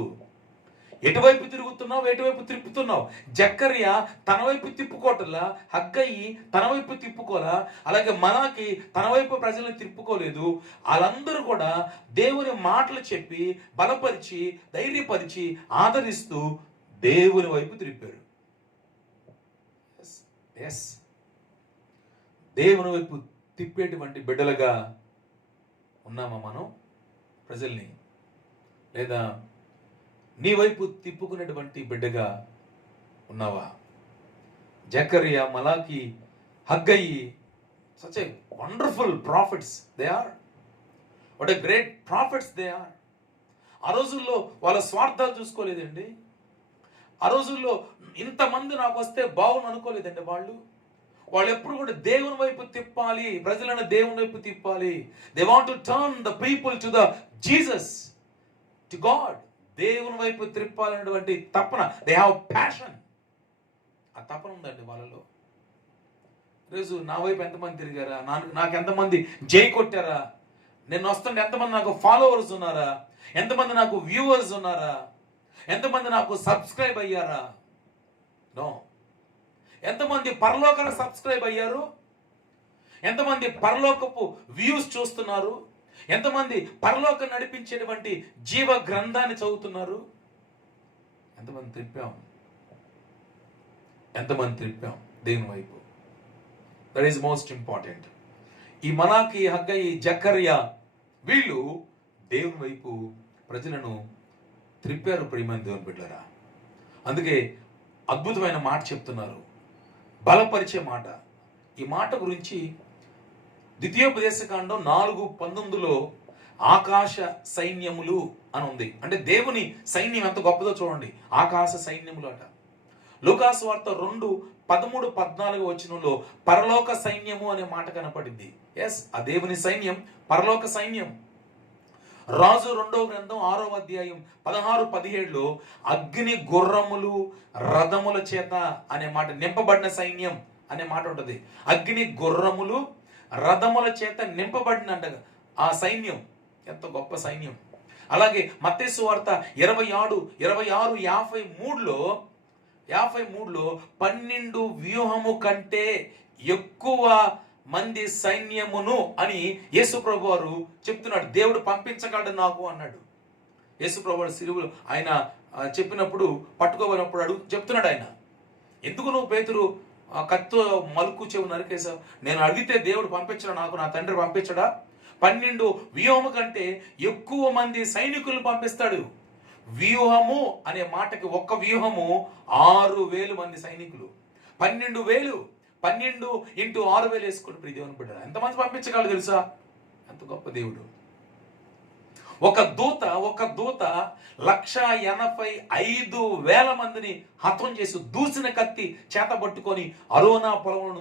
ఎటువైపు తిరుగుతున్నావు, ఎటువైపు తిప్పుతున్నావు? జక్కరియా తన వైపు తిప్పుకోవటంలా, హగ్గయి తన వైపు తిప్పుకోలా, అలాగే మలాకి తన వైపు ప్రజలను తిప్పుకోలేదు. వాళ్ళందరూ కూడా దేవుని మాటలు చెప్పి, బలపరిచి, ధైర్యపరిచి, ఆదరిస్తూ దేవుని వైపు తిరిపారు. ఎస్, దేవుని వైపు తిప్పేటువంటి బిడ్డలుగా ఉన్నామా మనం ప్రజల్ని? లేదా నీ వైపు తిప్పుకునేటువంటి బిడ్డగా ఉన్నావా? జకరియా, మలాకి, హగ్గయి, such a wonderful prophets they are. What a great prophets they are. ఆ రోజుల్లో వాళ్ళ స్వార్థాలు చూసుకోలేదండి. ఆ రోజుల్లో ఇంతమంది నాకు వస్తే బాగుండు అనుకోలేదండి. వాళ్ళు ఎప్పుడు కూడా దేవుని వైపు తిప్పాలి, ప్రజలను దేవుని వైపు తిప్పాలి. They want to turn the people to the Jesus, to God. దేవుని వైపు తిప్పాలనేటువంటి తపన, దే హ్యావ్ ప్యాషన్. ఆ తపన ఉందండి వాళ్ళలో. ఈరోజు నా వైపు ఎంతమంది తిరిగారా? నాకు ఎంతమంది జై కొట్టారా? నేను వస్తుంటే ఎంతమంది నాకు ఫాలోవర్స్ ఉన్నారా? ఎంతమంది నాకు వ్యూవర్స్ ఉన్నారా? ఎంతమంది నాకు సబ్స్క్రైబ్ అయ్యారా? నో. ఎంతమంది పరలోకానికి సబ్స్క్రైబ్ అయ్యారు? ఎంతమంది పరలోకపు వ్యూస్ చూస్తున్నారు? ఎంతమంది పరలోకం నడిపించేటువంటి జీవ గ్రంథాన్ని చదువుతున్నారు? ఎంతమంది తిప్పాం దేవుని వైపు? That is most important. ఈ మలాకి, హగ్గయి, జకర్యా వీళ్ళు దేవుని వైపు ప్రజలను త్రిప్పారు. ప్రియమైన దేవుని బిడ్డలారా, అందుకే అద్భుతమైన మాట చెప్తున్నారు, బలపరిచే మాట. ఈ మాట గురించి ద్వితీయోపదేశకాండం 4:19 ఆకాశ సైన్యములు అని ఉంది. అంటే దేవుని సైన్యం ఎంత గొప్పదో చూడండి. ఆకాశ సైన్యములు అట. లూకాసు వార్త 2:13-14 వచనంలో పరలోక సైన్యము అనే మాట కనపడింది. ఎస్, ఆ దేవుని సైన్యం పరలోక సైన్యం. రాజు 2వ గ్రంథం 6వ అధ్యాయం 16-17 అగ్ని గుర్రములు రథముల చేత అనే మాట, నింపబడిన సైన్యం అనే మాట ఉంటుంది. అగ్ని గుర్రములు రథముల చేత నింపబడిన ఆ సైన్యం ఎంత గొప్ప సైన్యం. అలాగే మత్తయి సువార్త 26-56-53లో 12 వ్యూహము కంటే ఎక్కువ మంది సైన్యమును అని యేసుప్రభు వారు చెప్తున్నాడు. దేవుడు పంపించగలడు నాకు అన్నాడు. యేసుప్రభు వారు సిలువలో ఆయన చెప్పినప్పుడు, పట్టుకోబడినప్పుడు చెప్తున్నాడు ఆయన, ఎందుకు నువ్వు పేతురు కత్తో మలుకు చెవు నరికేశావు? నేను అడిగితే దేవుడు పంపించడా నాకు? నా తండ్రి పంపించడా? 12 వ్యూహము కంటే ఎక్కువ మంది సైనికులను పంపిస్తాడు. వ్యూహము అనే మాటకి ఒక్క వ్యూహము 6,000 మంది సైనికులు. 12,000 12 × 6,000 వేసుకోండి. ప్రియ దేవుని బిడ్డలారా, ఎంతమంది పంపించగలరు తెలుసా? ఎంత గొప్ప దేవుడు. ఒక దూత 1,85,000 మందిని హతం చేసి దూసిన కత్తి చేత పట్టుకొని అరోనా పొలంలో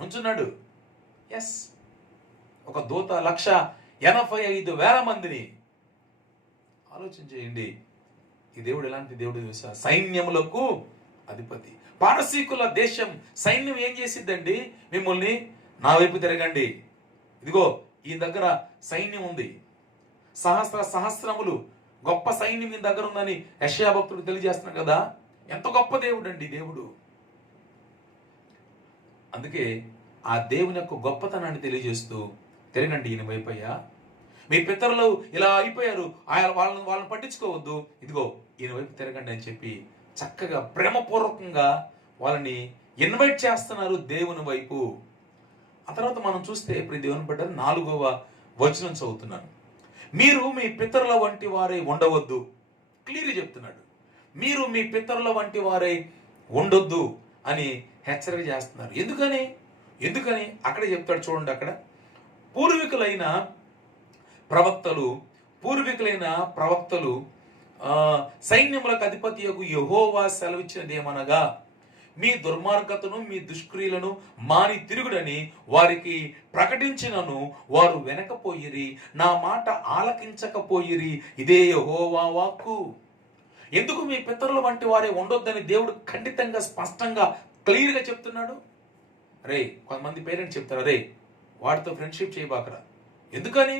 నుంచున్నాడు. ఎస్, ఒక దూత 1,85,000 మందిని. ఆలోచన చేయండి, ఈ దేవుడు ఎలాంటి దేవుడు తెలుసా? సైన్యములకు అధిపతి. పారసీకుల దేశం సైన్యం ఏం చేసిద్దండి? మిమ్మల్ని నా వైపు తిరగండి, ఇదిగో ఈ దగ్గర సైన్యం ఉంది, సహస్రములు గొప్ప సైన్యం ఈ దగ్గర ఉందని యెషయా భక్తుడు తెలియజేస్తున్నాడు కదా. ఎంత గొప్ప దేవుడు అండి దేవుడు. అందుకే ఆ దేవుని యొక్క గొప్పతనాన్ని తెలియజేస్తూ, తిరగండి ఈయన వైపు అయ్యా, మీ పితరులు ఇలా అయిపోయారు, వాళ్ళని పట్టించుకోవద్దు, ఇదిగో ఈయన వైపు తిరగండి అని చెప్పి చక్కగా ప్రేమపూర్వకంగా వాళ్ళని ఇన్వైట్ చేస్తున్నారు దేవుని వైపు. ఆ తర్వాత మనం చూస్తే ఇప్పుడు దేవుని బిడ్డ 4వ వచనం చదువుతున్నాను. మీరు మీ పితరుల వంటి వారై ఉండవద్దు. క్లియర్గా చెప్తున్నాడు, మీరు మీ పితరుల వంటి వారై ఉండొద్దు అని హెచ్చరిక చేస్తున్నారు. ఎందుకని అక్కడే చెప్తాడు చూడండి. అక్కడ పూర్వీకులైన ప్రవక్తలు సైన్యములకు అధిపతియగు యెహోవా సెలవిచ్చినది ఏమనగా, మీ దుర్మార్గతను మీ దుష్క్రియలను మాని తిరుగుడని వారికి ప్రకటించినను వారు వెనకపోయిరి, నా మాట ఆలకించకపోయిరి, ఇదే యెహోవా వాక్కు. ఎందుకు మీ పితరుల వంటి వారే ఉండొద్దని దేవుడు ఖండితంగా స్పష్టంగా క్లియర్గా చెప్తున్నాడు. అరే కొంతమంది పేరెంట్స్ చెప్తారు, అరే వాడితో ఫ్రెండ్షిప్ చేయబాకరా. ఎందుకని?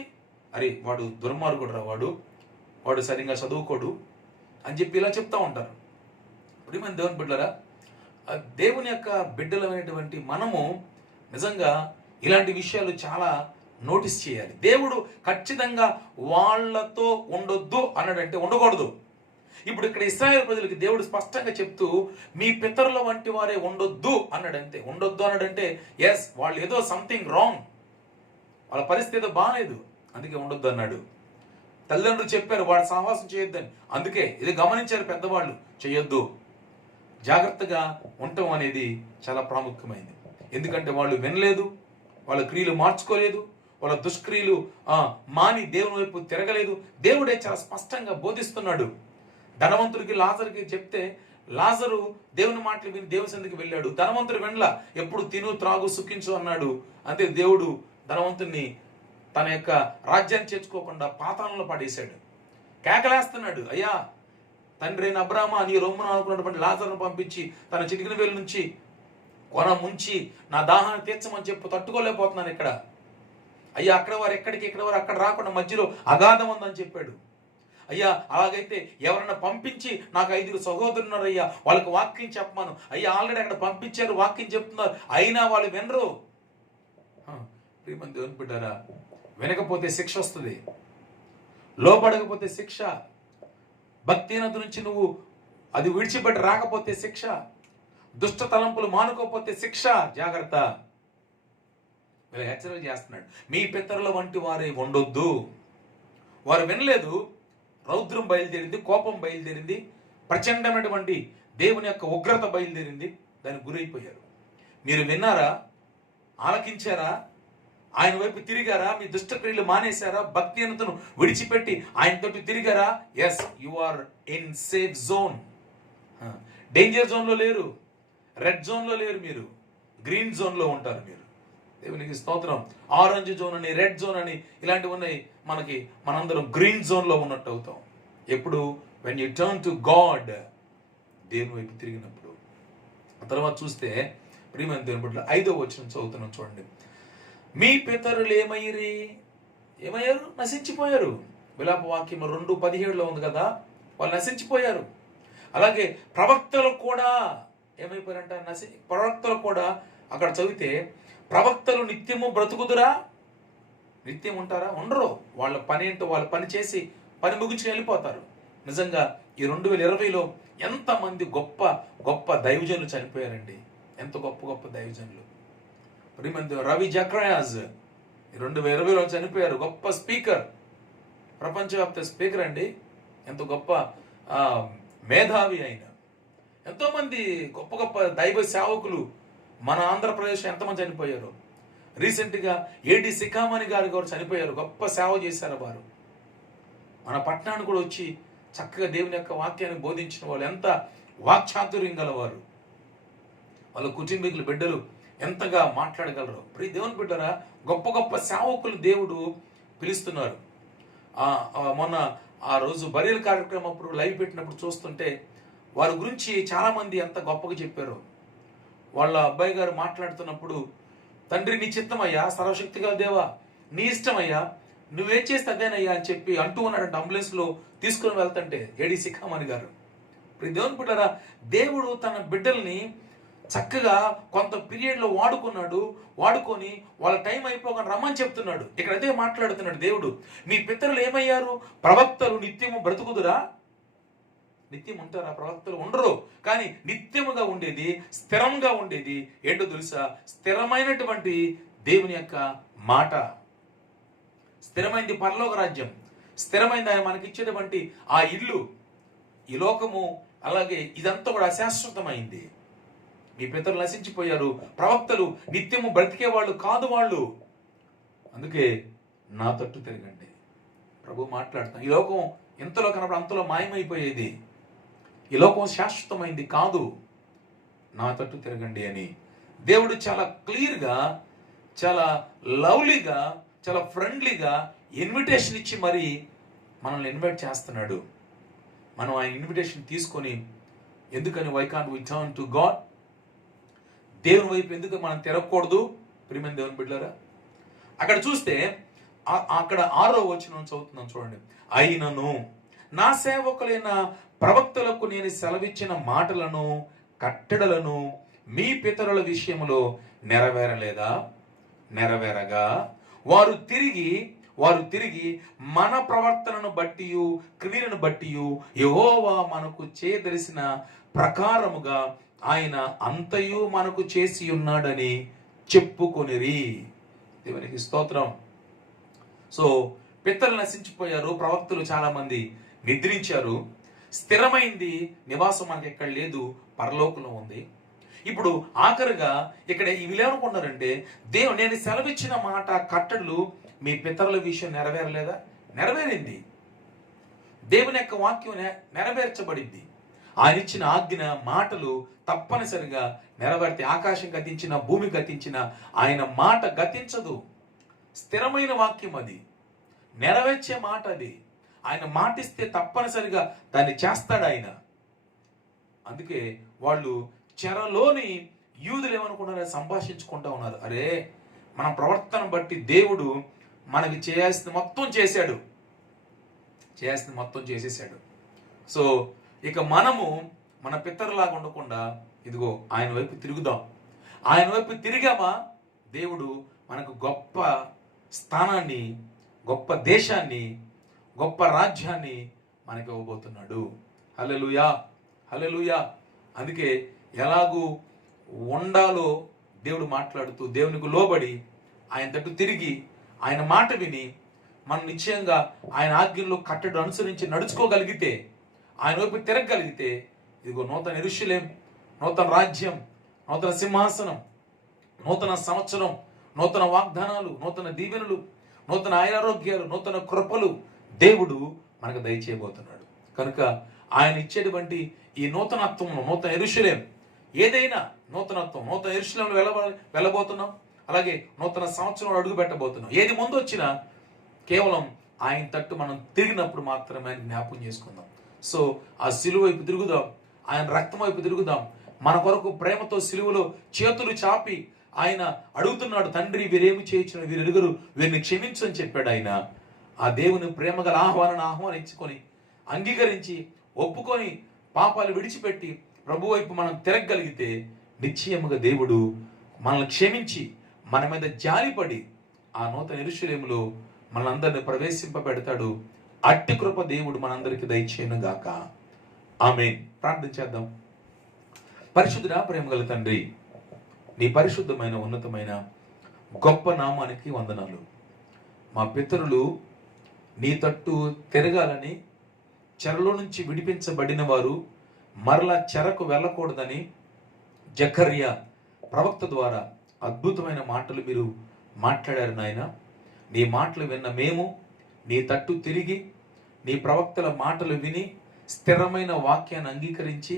అరే వాడు దుర్మార్గుడు రా, వాడు సరిగ్గా చదువుకోడు అని చెప్పి ఇలా చెప్తా ఉంటారు. ప్రియమైన దేవుని బిడ్డలారా, దేవుని యొక్క బిడ్డలమైనటువంటి మనము నిజంగా ఇలాంటి విషయాలు చాలా నోటీస్ చేయాలి. దేవుడు ఖచ్చితంగా వాళ్ళతో ఉండొద్దు అన్నాడంటే ఉండకూడదు. ఇప్పుడు ఇక్కడ ఇశ్రాయేలు ప్రజలకి దేవుడు స్పష్టంగా చెప్తూ మీ పితరుల వంటి వారే ఉండొద్దు అన్నాడంటే ఎస్, వాళ్ళు ఏదో సంథింగ్ రాంగ్, వాళ్ళ పరిస్థితి ఏదో బాగాలేదు, అందుకే ఉండొద్దు అన్నాడు. తల్లిదండ్రులు చెప్పారు వాడు సహవాసం చేయొద్దని, అందుకే ఇది గమనించారు పెద్దవాళ్ళు, చేయొద్దు. జాగ్రత్తగా ఉండటం అనేది చాలా ప్రాముఖ్యమైనది. ఎందుకంటే వాళ్ళు వినలేదు, వాళ్ళ క్రియలు మార్చుకోలేదు, వాళ్ళ దుష్క్రియలు మాని దేవుని వైపు తిరగలేదు. దేవుడే చాలా స్పష్టంగా బోధిస్తున్నాడు. ధనవంతుడికి లాజరుకి చెప్తే లాజరు దేవుని మాటలు విని దేవుని సన్నిధికి వెళ్ళాడు. ధనవంతుడు వెనల ఎప్పుడు తిను త్రాగు సుఖించు అన్నాడు. అంతే దేవుడు ధనవంతుడిని తన యొక్క రాజ్యాన్ని చేర్చుకోకుండా పాతాళంలో పడేశాడు. కేకలేస్తున్నాడు, అయ్యా తండ్రి అయిన అబ్రామా, నీ రొమ్మును అనుకున్నటువంటి లాజరును పంపించి తన చిటికిన వేలు నుంచి కొన ముంచి నా దాహాన్ని తీర్చమని చెప్పు, తట్టుకోలేకపోతున్నాను ఇక్కడ. అయ్యా అక్కడ వారు ఎక్కడికి, ఇక్కడ వారు అక్కడ రాకుండా మధ్యలో అగాధం ఉందని చెప్పాడు. అయ్యా అలాగైతే ఎవరన్నా పంపించి, నాకు 5 సహోదరులు ఉన్నారయ్యా, వాళ్ళకి వాక్యం చెప్పమాను. అయ్యా ఆల్రెడీ అక్కడ పంపించారు, వాక్యం చెప్తున్నారు, అయినా వాళ్ళు వినరు. ప్రియమైన దేవుని బిడ్డారా, వినకపోతే శిక్ష వస్తుంది, లోపడకపోతే శిక్ష, భక్తిహీనత నుంచి నువ్వు అది విడిచిపెట్టి రాకపోతే శిక్ష, దుష్ట తలంపులు మానుకోకపోతే శిక్ష. జాగ్రత్త. హెచ్చరిక చేస్తున్నాడు, మీ పితరుల వంటి వారే ఉండొద్దు. వారు వినలేదు, రౌద్రం బయలుదేరింది, కోపం బయలుదేరింది, ప్రచండమైనటువంటి దేవుని యొక్క ఉగ్రత బయలుదేరింది, దానికి గురైపోయారు. మీరు విన్నారా? ఆలకించారా? ఆయన వైపు తిరిగారా? మీ దుష్టక్రియలు మానేశారా? భక్తిహీనతను విడిచిపెట్టి ఆయనతోటి తిరిగారా? Yes, you are in safe zone. Danger జోన్లో లేరు, రెడ్ జోన్లో లేరు, మీరు గ్రీన్ జోన్లో ఉంటారు. మీరు దేవునికి స్తోత్రం. ఆరెంజ్ జోన్ అని, రెడ్ జోన్ అని ఇలాంటివి ఉన్నాయి. మనందరం గ్రీన్ జోన్లో ఉన్నట్టు అవుతాం. ఎప్పుడు? When you turn to God, దేవుని వైపు తిరిగినప్పుడు. ఆ తర్వాత చూస్తే ప్రియమైన దేవుని బిడ్డలారా, 5వ వచనం చదువుతున్నాం చూడండి. మీ పితరులు ఏమయ్యారు? నశించిపోయారు. విలాప వాక్యం 2:17 ఉంది కదా, వాళ్ళు నశించిపోయారు. అలాగే ప్రవక్తలు కూడా ఏమైపోయారంట? ప్రవక్తలు కూడా అక్కడ చదివితే, ప్రవక్తలు నిత్యము బ్రతుకుదురా? నిత్యం ఉంటారా? ఉండరు. వాళ్ళ పని ఏంటో వాళ్ళ పని చేసి పని ముగించుకు వెళ్ళిపోతారు. నిజంగా ఈ 2020లో ఎంతమంది గొప్ప గొప్ప దైవజనులు చనిపోయారండి. ఎంత గొప్ప గొప్ప దైవజనులు. రవి జక్రయాజ్ 2020లో చనిపోయారు. గొప్ప స్పీకర్, ప్రపంచవ్యాప్త స్పీకర్ అండి. ఎంత గొప్ప మేధావి అయిన. ఎంతోమంది గొప్ప గొప్ప దైవ సేవకులు మన ఆంధ్రప్రదేశ్ ఎంతమంది చనిపోయారు. రీసెంట్గా ఏడి సికామణి గారు చనిపోయారు. గొప్ప సేవ చేశారు వారు. మన పట్టణానికి కూడా వచ్చి చక్కగా దేవుని యొక్క వాక్యాన్ని బోధించిన వాళ్ళు, ఎంత వాక్చాతుర్యం గలవారు. వాళ్ళ కుటుంబీకులు, బిడ్డలు ఎంతగా మాట్లాడగలరు. ప్రియ దేవుని బిడ్డరా, గొప్ప గొప్ప సేవకులు దేవుడు పిలుస్తున్నారు. మొన్న ఆ రోజు బరియల్ కార్యక్రమం అప్పుడు లైవ్ పెట్టినప్పుడు చూస్తుంటే వారి గురించి చాలామంది ఎంత గొప్పగా చెప్పారు. వాళ్ళ అబ్బాయి గారు మాట్లాడుతున్నప్పుడు, తండ్రి నీ చిత్తమయ్యా, సర్వశక్తిగా దేవా నీ ఇష్టమయ్యా, నువ్వేం చేస్తే అదేనయ్యా అని చెప్పి అంటూ ఉన్నాడంటే అంబులెన్స్లో తీసుకుని వెళ్తుంటే ఏడి సికామణి గారు. ప్రియ దేవుని బిడ్డరా, దేవుడు తన బిడ్డల్ని చక్కగా కొంత పీరియడ్లో వాడుకొని వాళ్ళ టైం అయిపోగానే రమ్మని చెప్తున్నాడు. ఇక్కడ అదే మాట్లాడుతున్నాడు దేవుడు. మీ పితరులు ఏమయ్యారు? ప్రవక్తలు నిత్యము బ్రతుకుదురా? నిత్యం ఉంటారా? ప్రవక్తలు ఉండరు. కానీ నిత్యముగా ఉండేది, స్థిరంగా ఉండేది ఏంటో తెలుసా? స్థిరమైనటువంటి దేవుని యొక్క మాట. స్థిరమైంది పరలోక రాజ్యం, స్థిరమైంది ఆయన మనకిచ్చేటువంటి ఆ ఇల్లు, ఈ లోకము, అలాగే ఇదంతా కూడా అశాశ్వతమైంది. మీ పితరులు నశించిపోయారు. ప్రవక్తలు నిత్యము బ్రతికే వాళ్ళు కాదు వాళ్ళు. అందుకే నా తట్టు తిరగండి. ప్రభు మాట్లాడుతాం. ఈ లోకం ఎంతలో కనపడ అంతలో మాయమైపోయేది. ఈ లోకం శాశ్వతమైంది కాదు. నా తట్టు తిరగండి అని దేవుడు చాలా క్లియర్గా, చాలా లవ్లీగా, చాలా ఫ్రెండ్లీగా ఇన్విటేషన్ ఇచ్చి మరి మనల్ని ఇన్వైట్ చేస్తున్నాడు. మనం ఆ ఇన్విటేషన్ తీసుకొని, ఎందుకని why can't we turn to God? దేవుని వైపు ఎందుకు మనం తిరగకూడదు? ప్రియమైన దేవుని బిడ్డలారా, అక్కడ చూస్తే అక్కడ 6వ వచనం చదువుతున్నాం చూడండి. అయినను నా సేవకులైన ప్రవక్తలకు నేను సెలవిచ్చిన మాటలను, కట్టడలను మీ పితరుల విషయంలో నెరవేరలేదా? నెరవేరగా వారు తిరిగి మన ప్రవర్తనను బట్టి, క్రియలను బట్టి యెహోవా మనకు చేయదలిసిన ప్రకారముగా ఆయన అంతయు మనకు చేసి ఉన్నాడని చెప్పుకొనిరి. దేవునికి స్తోత్రం. సో పితరులు నశించిపోయారు, ప్రవక్తలు చాలా మంది నిద్రించారు. స్థిరమైంది నివాసం మనకి ఎక్కడ లేదు, పరలోకంలో ఉంది. ఇప్పుడు ఆఖరిగా ఇక్కడ వీళ్ళేమనుకున్నారంటే, నేను సెలవిచ్చిన మాట, కట్టడలు మీ పితరుల విషయం నెరవేరలేదా? నెరవేరింది. దేవుని యొక్క వాక్యం నెరవేర్చబడింది. ఆయన ఇచ్చిన ఆజ్ఞ, మాటలు తప్పనిసరిగా నెరవేర్తే. ఆకాశం గతించిన, భూమి గతించిన ఆయన మాట గతించదు. స్థిరమైన వాక్యం అది, నెరవేర్చే మాట అది. ఆయన మాటిస్తే తప్పనిసరిగా దాన్ని చేస్తాడు ఆయన. అందుకే వాళ్ళు చెరలోని యూదులు ఏమనుకున్నారు? సంభాషించుకుంటా ఉన్నారు. అరే, మన ప్రవర్తన బట్టి దేవుడు మనకి చేయాల్సింది మొత్తం చేసేసాడు. సో ఇక మనము మన పితరులాగా ఉండకుండా ఇదిగో ఆయన వైపు తిరుగుదాం. ఆయన వైపు తిరిగామా, దేవుడు మనకు గొప్ప స్థానాన్ని, గొప్ప దేశాన్ని, గొప్ప రాజ్యాన్ని మనకి ఇవ్వబోతున్నాడు. హల్లెలూయా, హల్లెలూయా. అందుకే ఎలాగూ ఉండాలో దేవుడు మాట్లాడుతూ, దేవునికి లోబడి ఆయన తట్టు తిరిగి, ఆయన మాట విని, మనం నిశ్చయంగా ఆయన ఆజ్ఞల్లో కట్టడు అనుసరించి నడుచుకోగలిగితే, ఆయన వైపు తిరగగలిగితే, ఇదిగో నూతన యెరూషలేము, నూతన రాజ్యం, నూతన సింహాసనం, నూతన సంవత్సరం, నూతన వాగ్దానాలు, నూతన దీవెనలు, నూతన ఆరోగ్యాలు, నూతన కృపలు దేవుడు మనకు దయచేయబోతున్నాడు. కనుక ఆయన ఇచ్చేటువంటి ఈ నూతనత్వంలో, నూతన యెరూషలేము, ఏదైనా నూతనత్వం, నూతన యెరూషలేములో వెళ్ళబోతున్నాం. అలాగే నూతన సంవత్సరంలో అడుగు పెట్టబోతున్నాం. ఏది ముందు వచ్చినా కేవలం ఆయన తట్టు మనం తిరిగినప్పుడు మాత్రమే ఆయన జ్ఞాపకం చేసుకుందాం. సో ఆ సిలువ వైపు తిరుగుదాం, ఆయన రక్తం వైపు తిరుగుదాం. మన కొరకు ప్రేమతో సిలువలో చేతులు చాపి ఆయన అడుగుతున్నాడు, తండ్రి వీరేమి చేయించిన వీరెరుగురు, వీరిని క్షమించు అని చెప్పాడు ఆయన. ఆ దేవుని ప్రేమగల ఆహ్వానించుకొని, అంగీకరించి, ఒప్పుకొని, పాపాలు విడిచిపెట్టి ప్రభు వైపు మనం తిరగగలిగితే నిశ్చయముగా దేవుడు మనల్ని క్షమించి, మన మీద జాలిపడి ఆ నూతన యెరూషలేములో మనందరిని ప్రవేశింపబెడతాడు. అట్టి కృప దేవుడు మనందరికి దయచేయను గాక. ఆమేన్. ప్రార్థన చేద్దాం. పరిశుద్ధుడా, ప్రేమగల తండ్రి, నీ పరిశుద్ధమైన, ఉన్నతమైన, గొప్ప నామానికి వందనాలు. మా పితరులు నీ తట్టు తిరగాలని, చెరలో నుంచి విడిపించబడిన వారు మరలా చెరకు వెళ్ళకూడదని జకర్యా ప్రవక్త ద్వారా అద్భుతమైన మాటలు మీరు మాట్లాడారు నాయన. నీ మాటలు విన్న మేము నీ తట్టు తిరిగి, నీ ప్రవక్తల మాటలు విని, స్థిరమైన వాక్యాన్ని అంగీకరించి,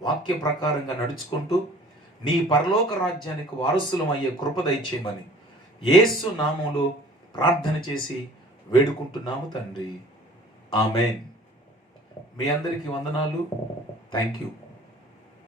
వాక్య ప్రకారంగా నడుచుకుంటూ నీ పరలోక రాజ్యానికి వారసులం అయ్యే కృప దయచేయమని యేసు నామంలో ప్రార్థన చేసి వేడుకుంటున్నాము తండ్రి. ఆమేన్. మీ అందరికీ వందనాలు. Thank you.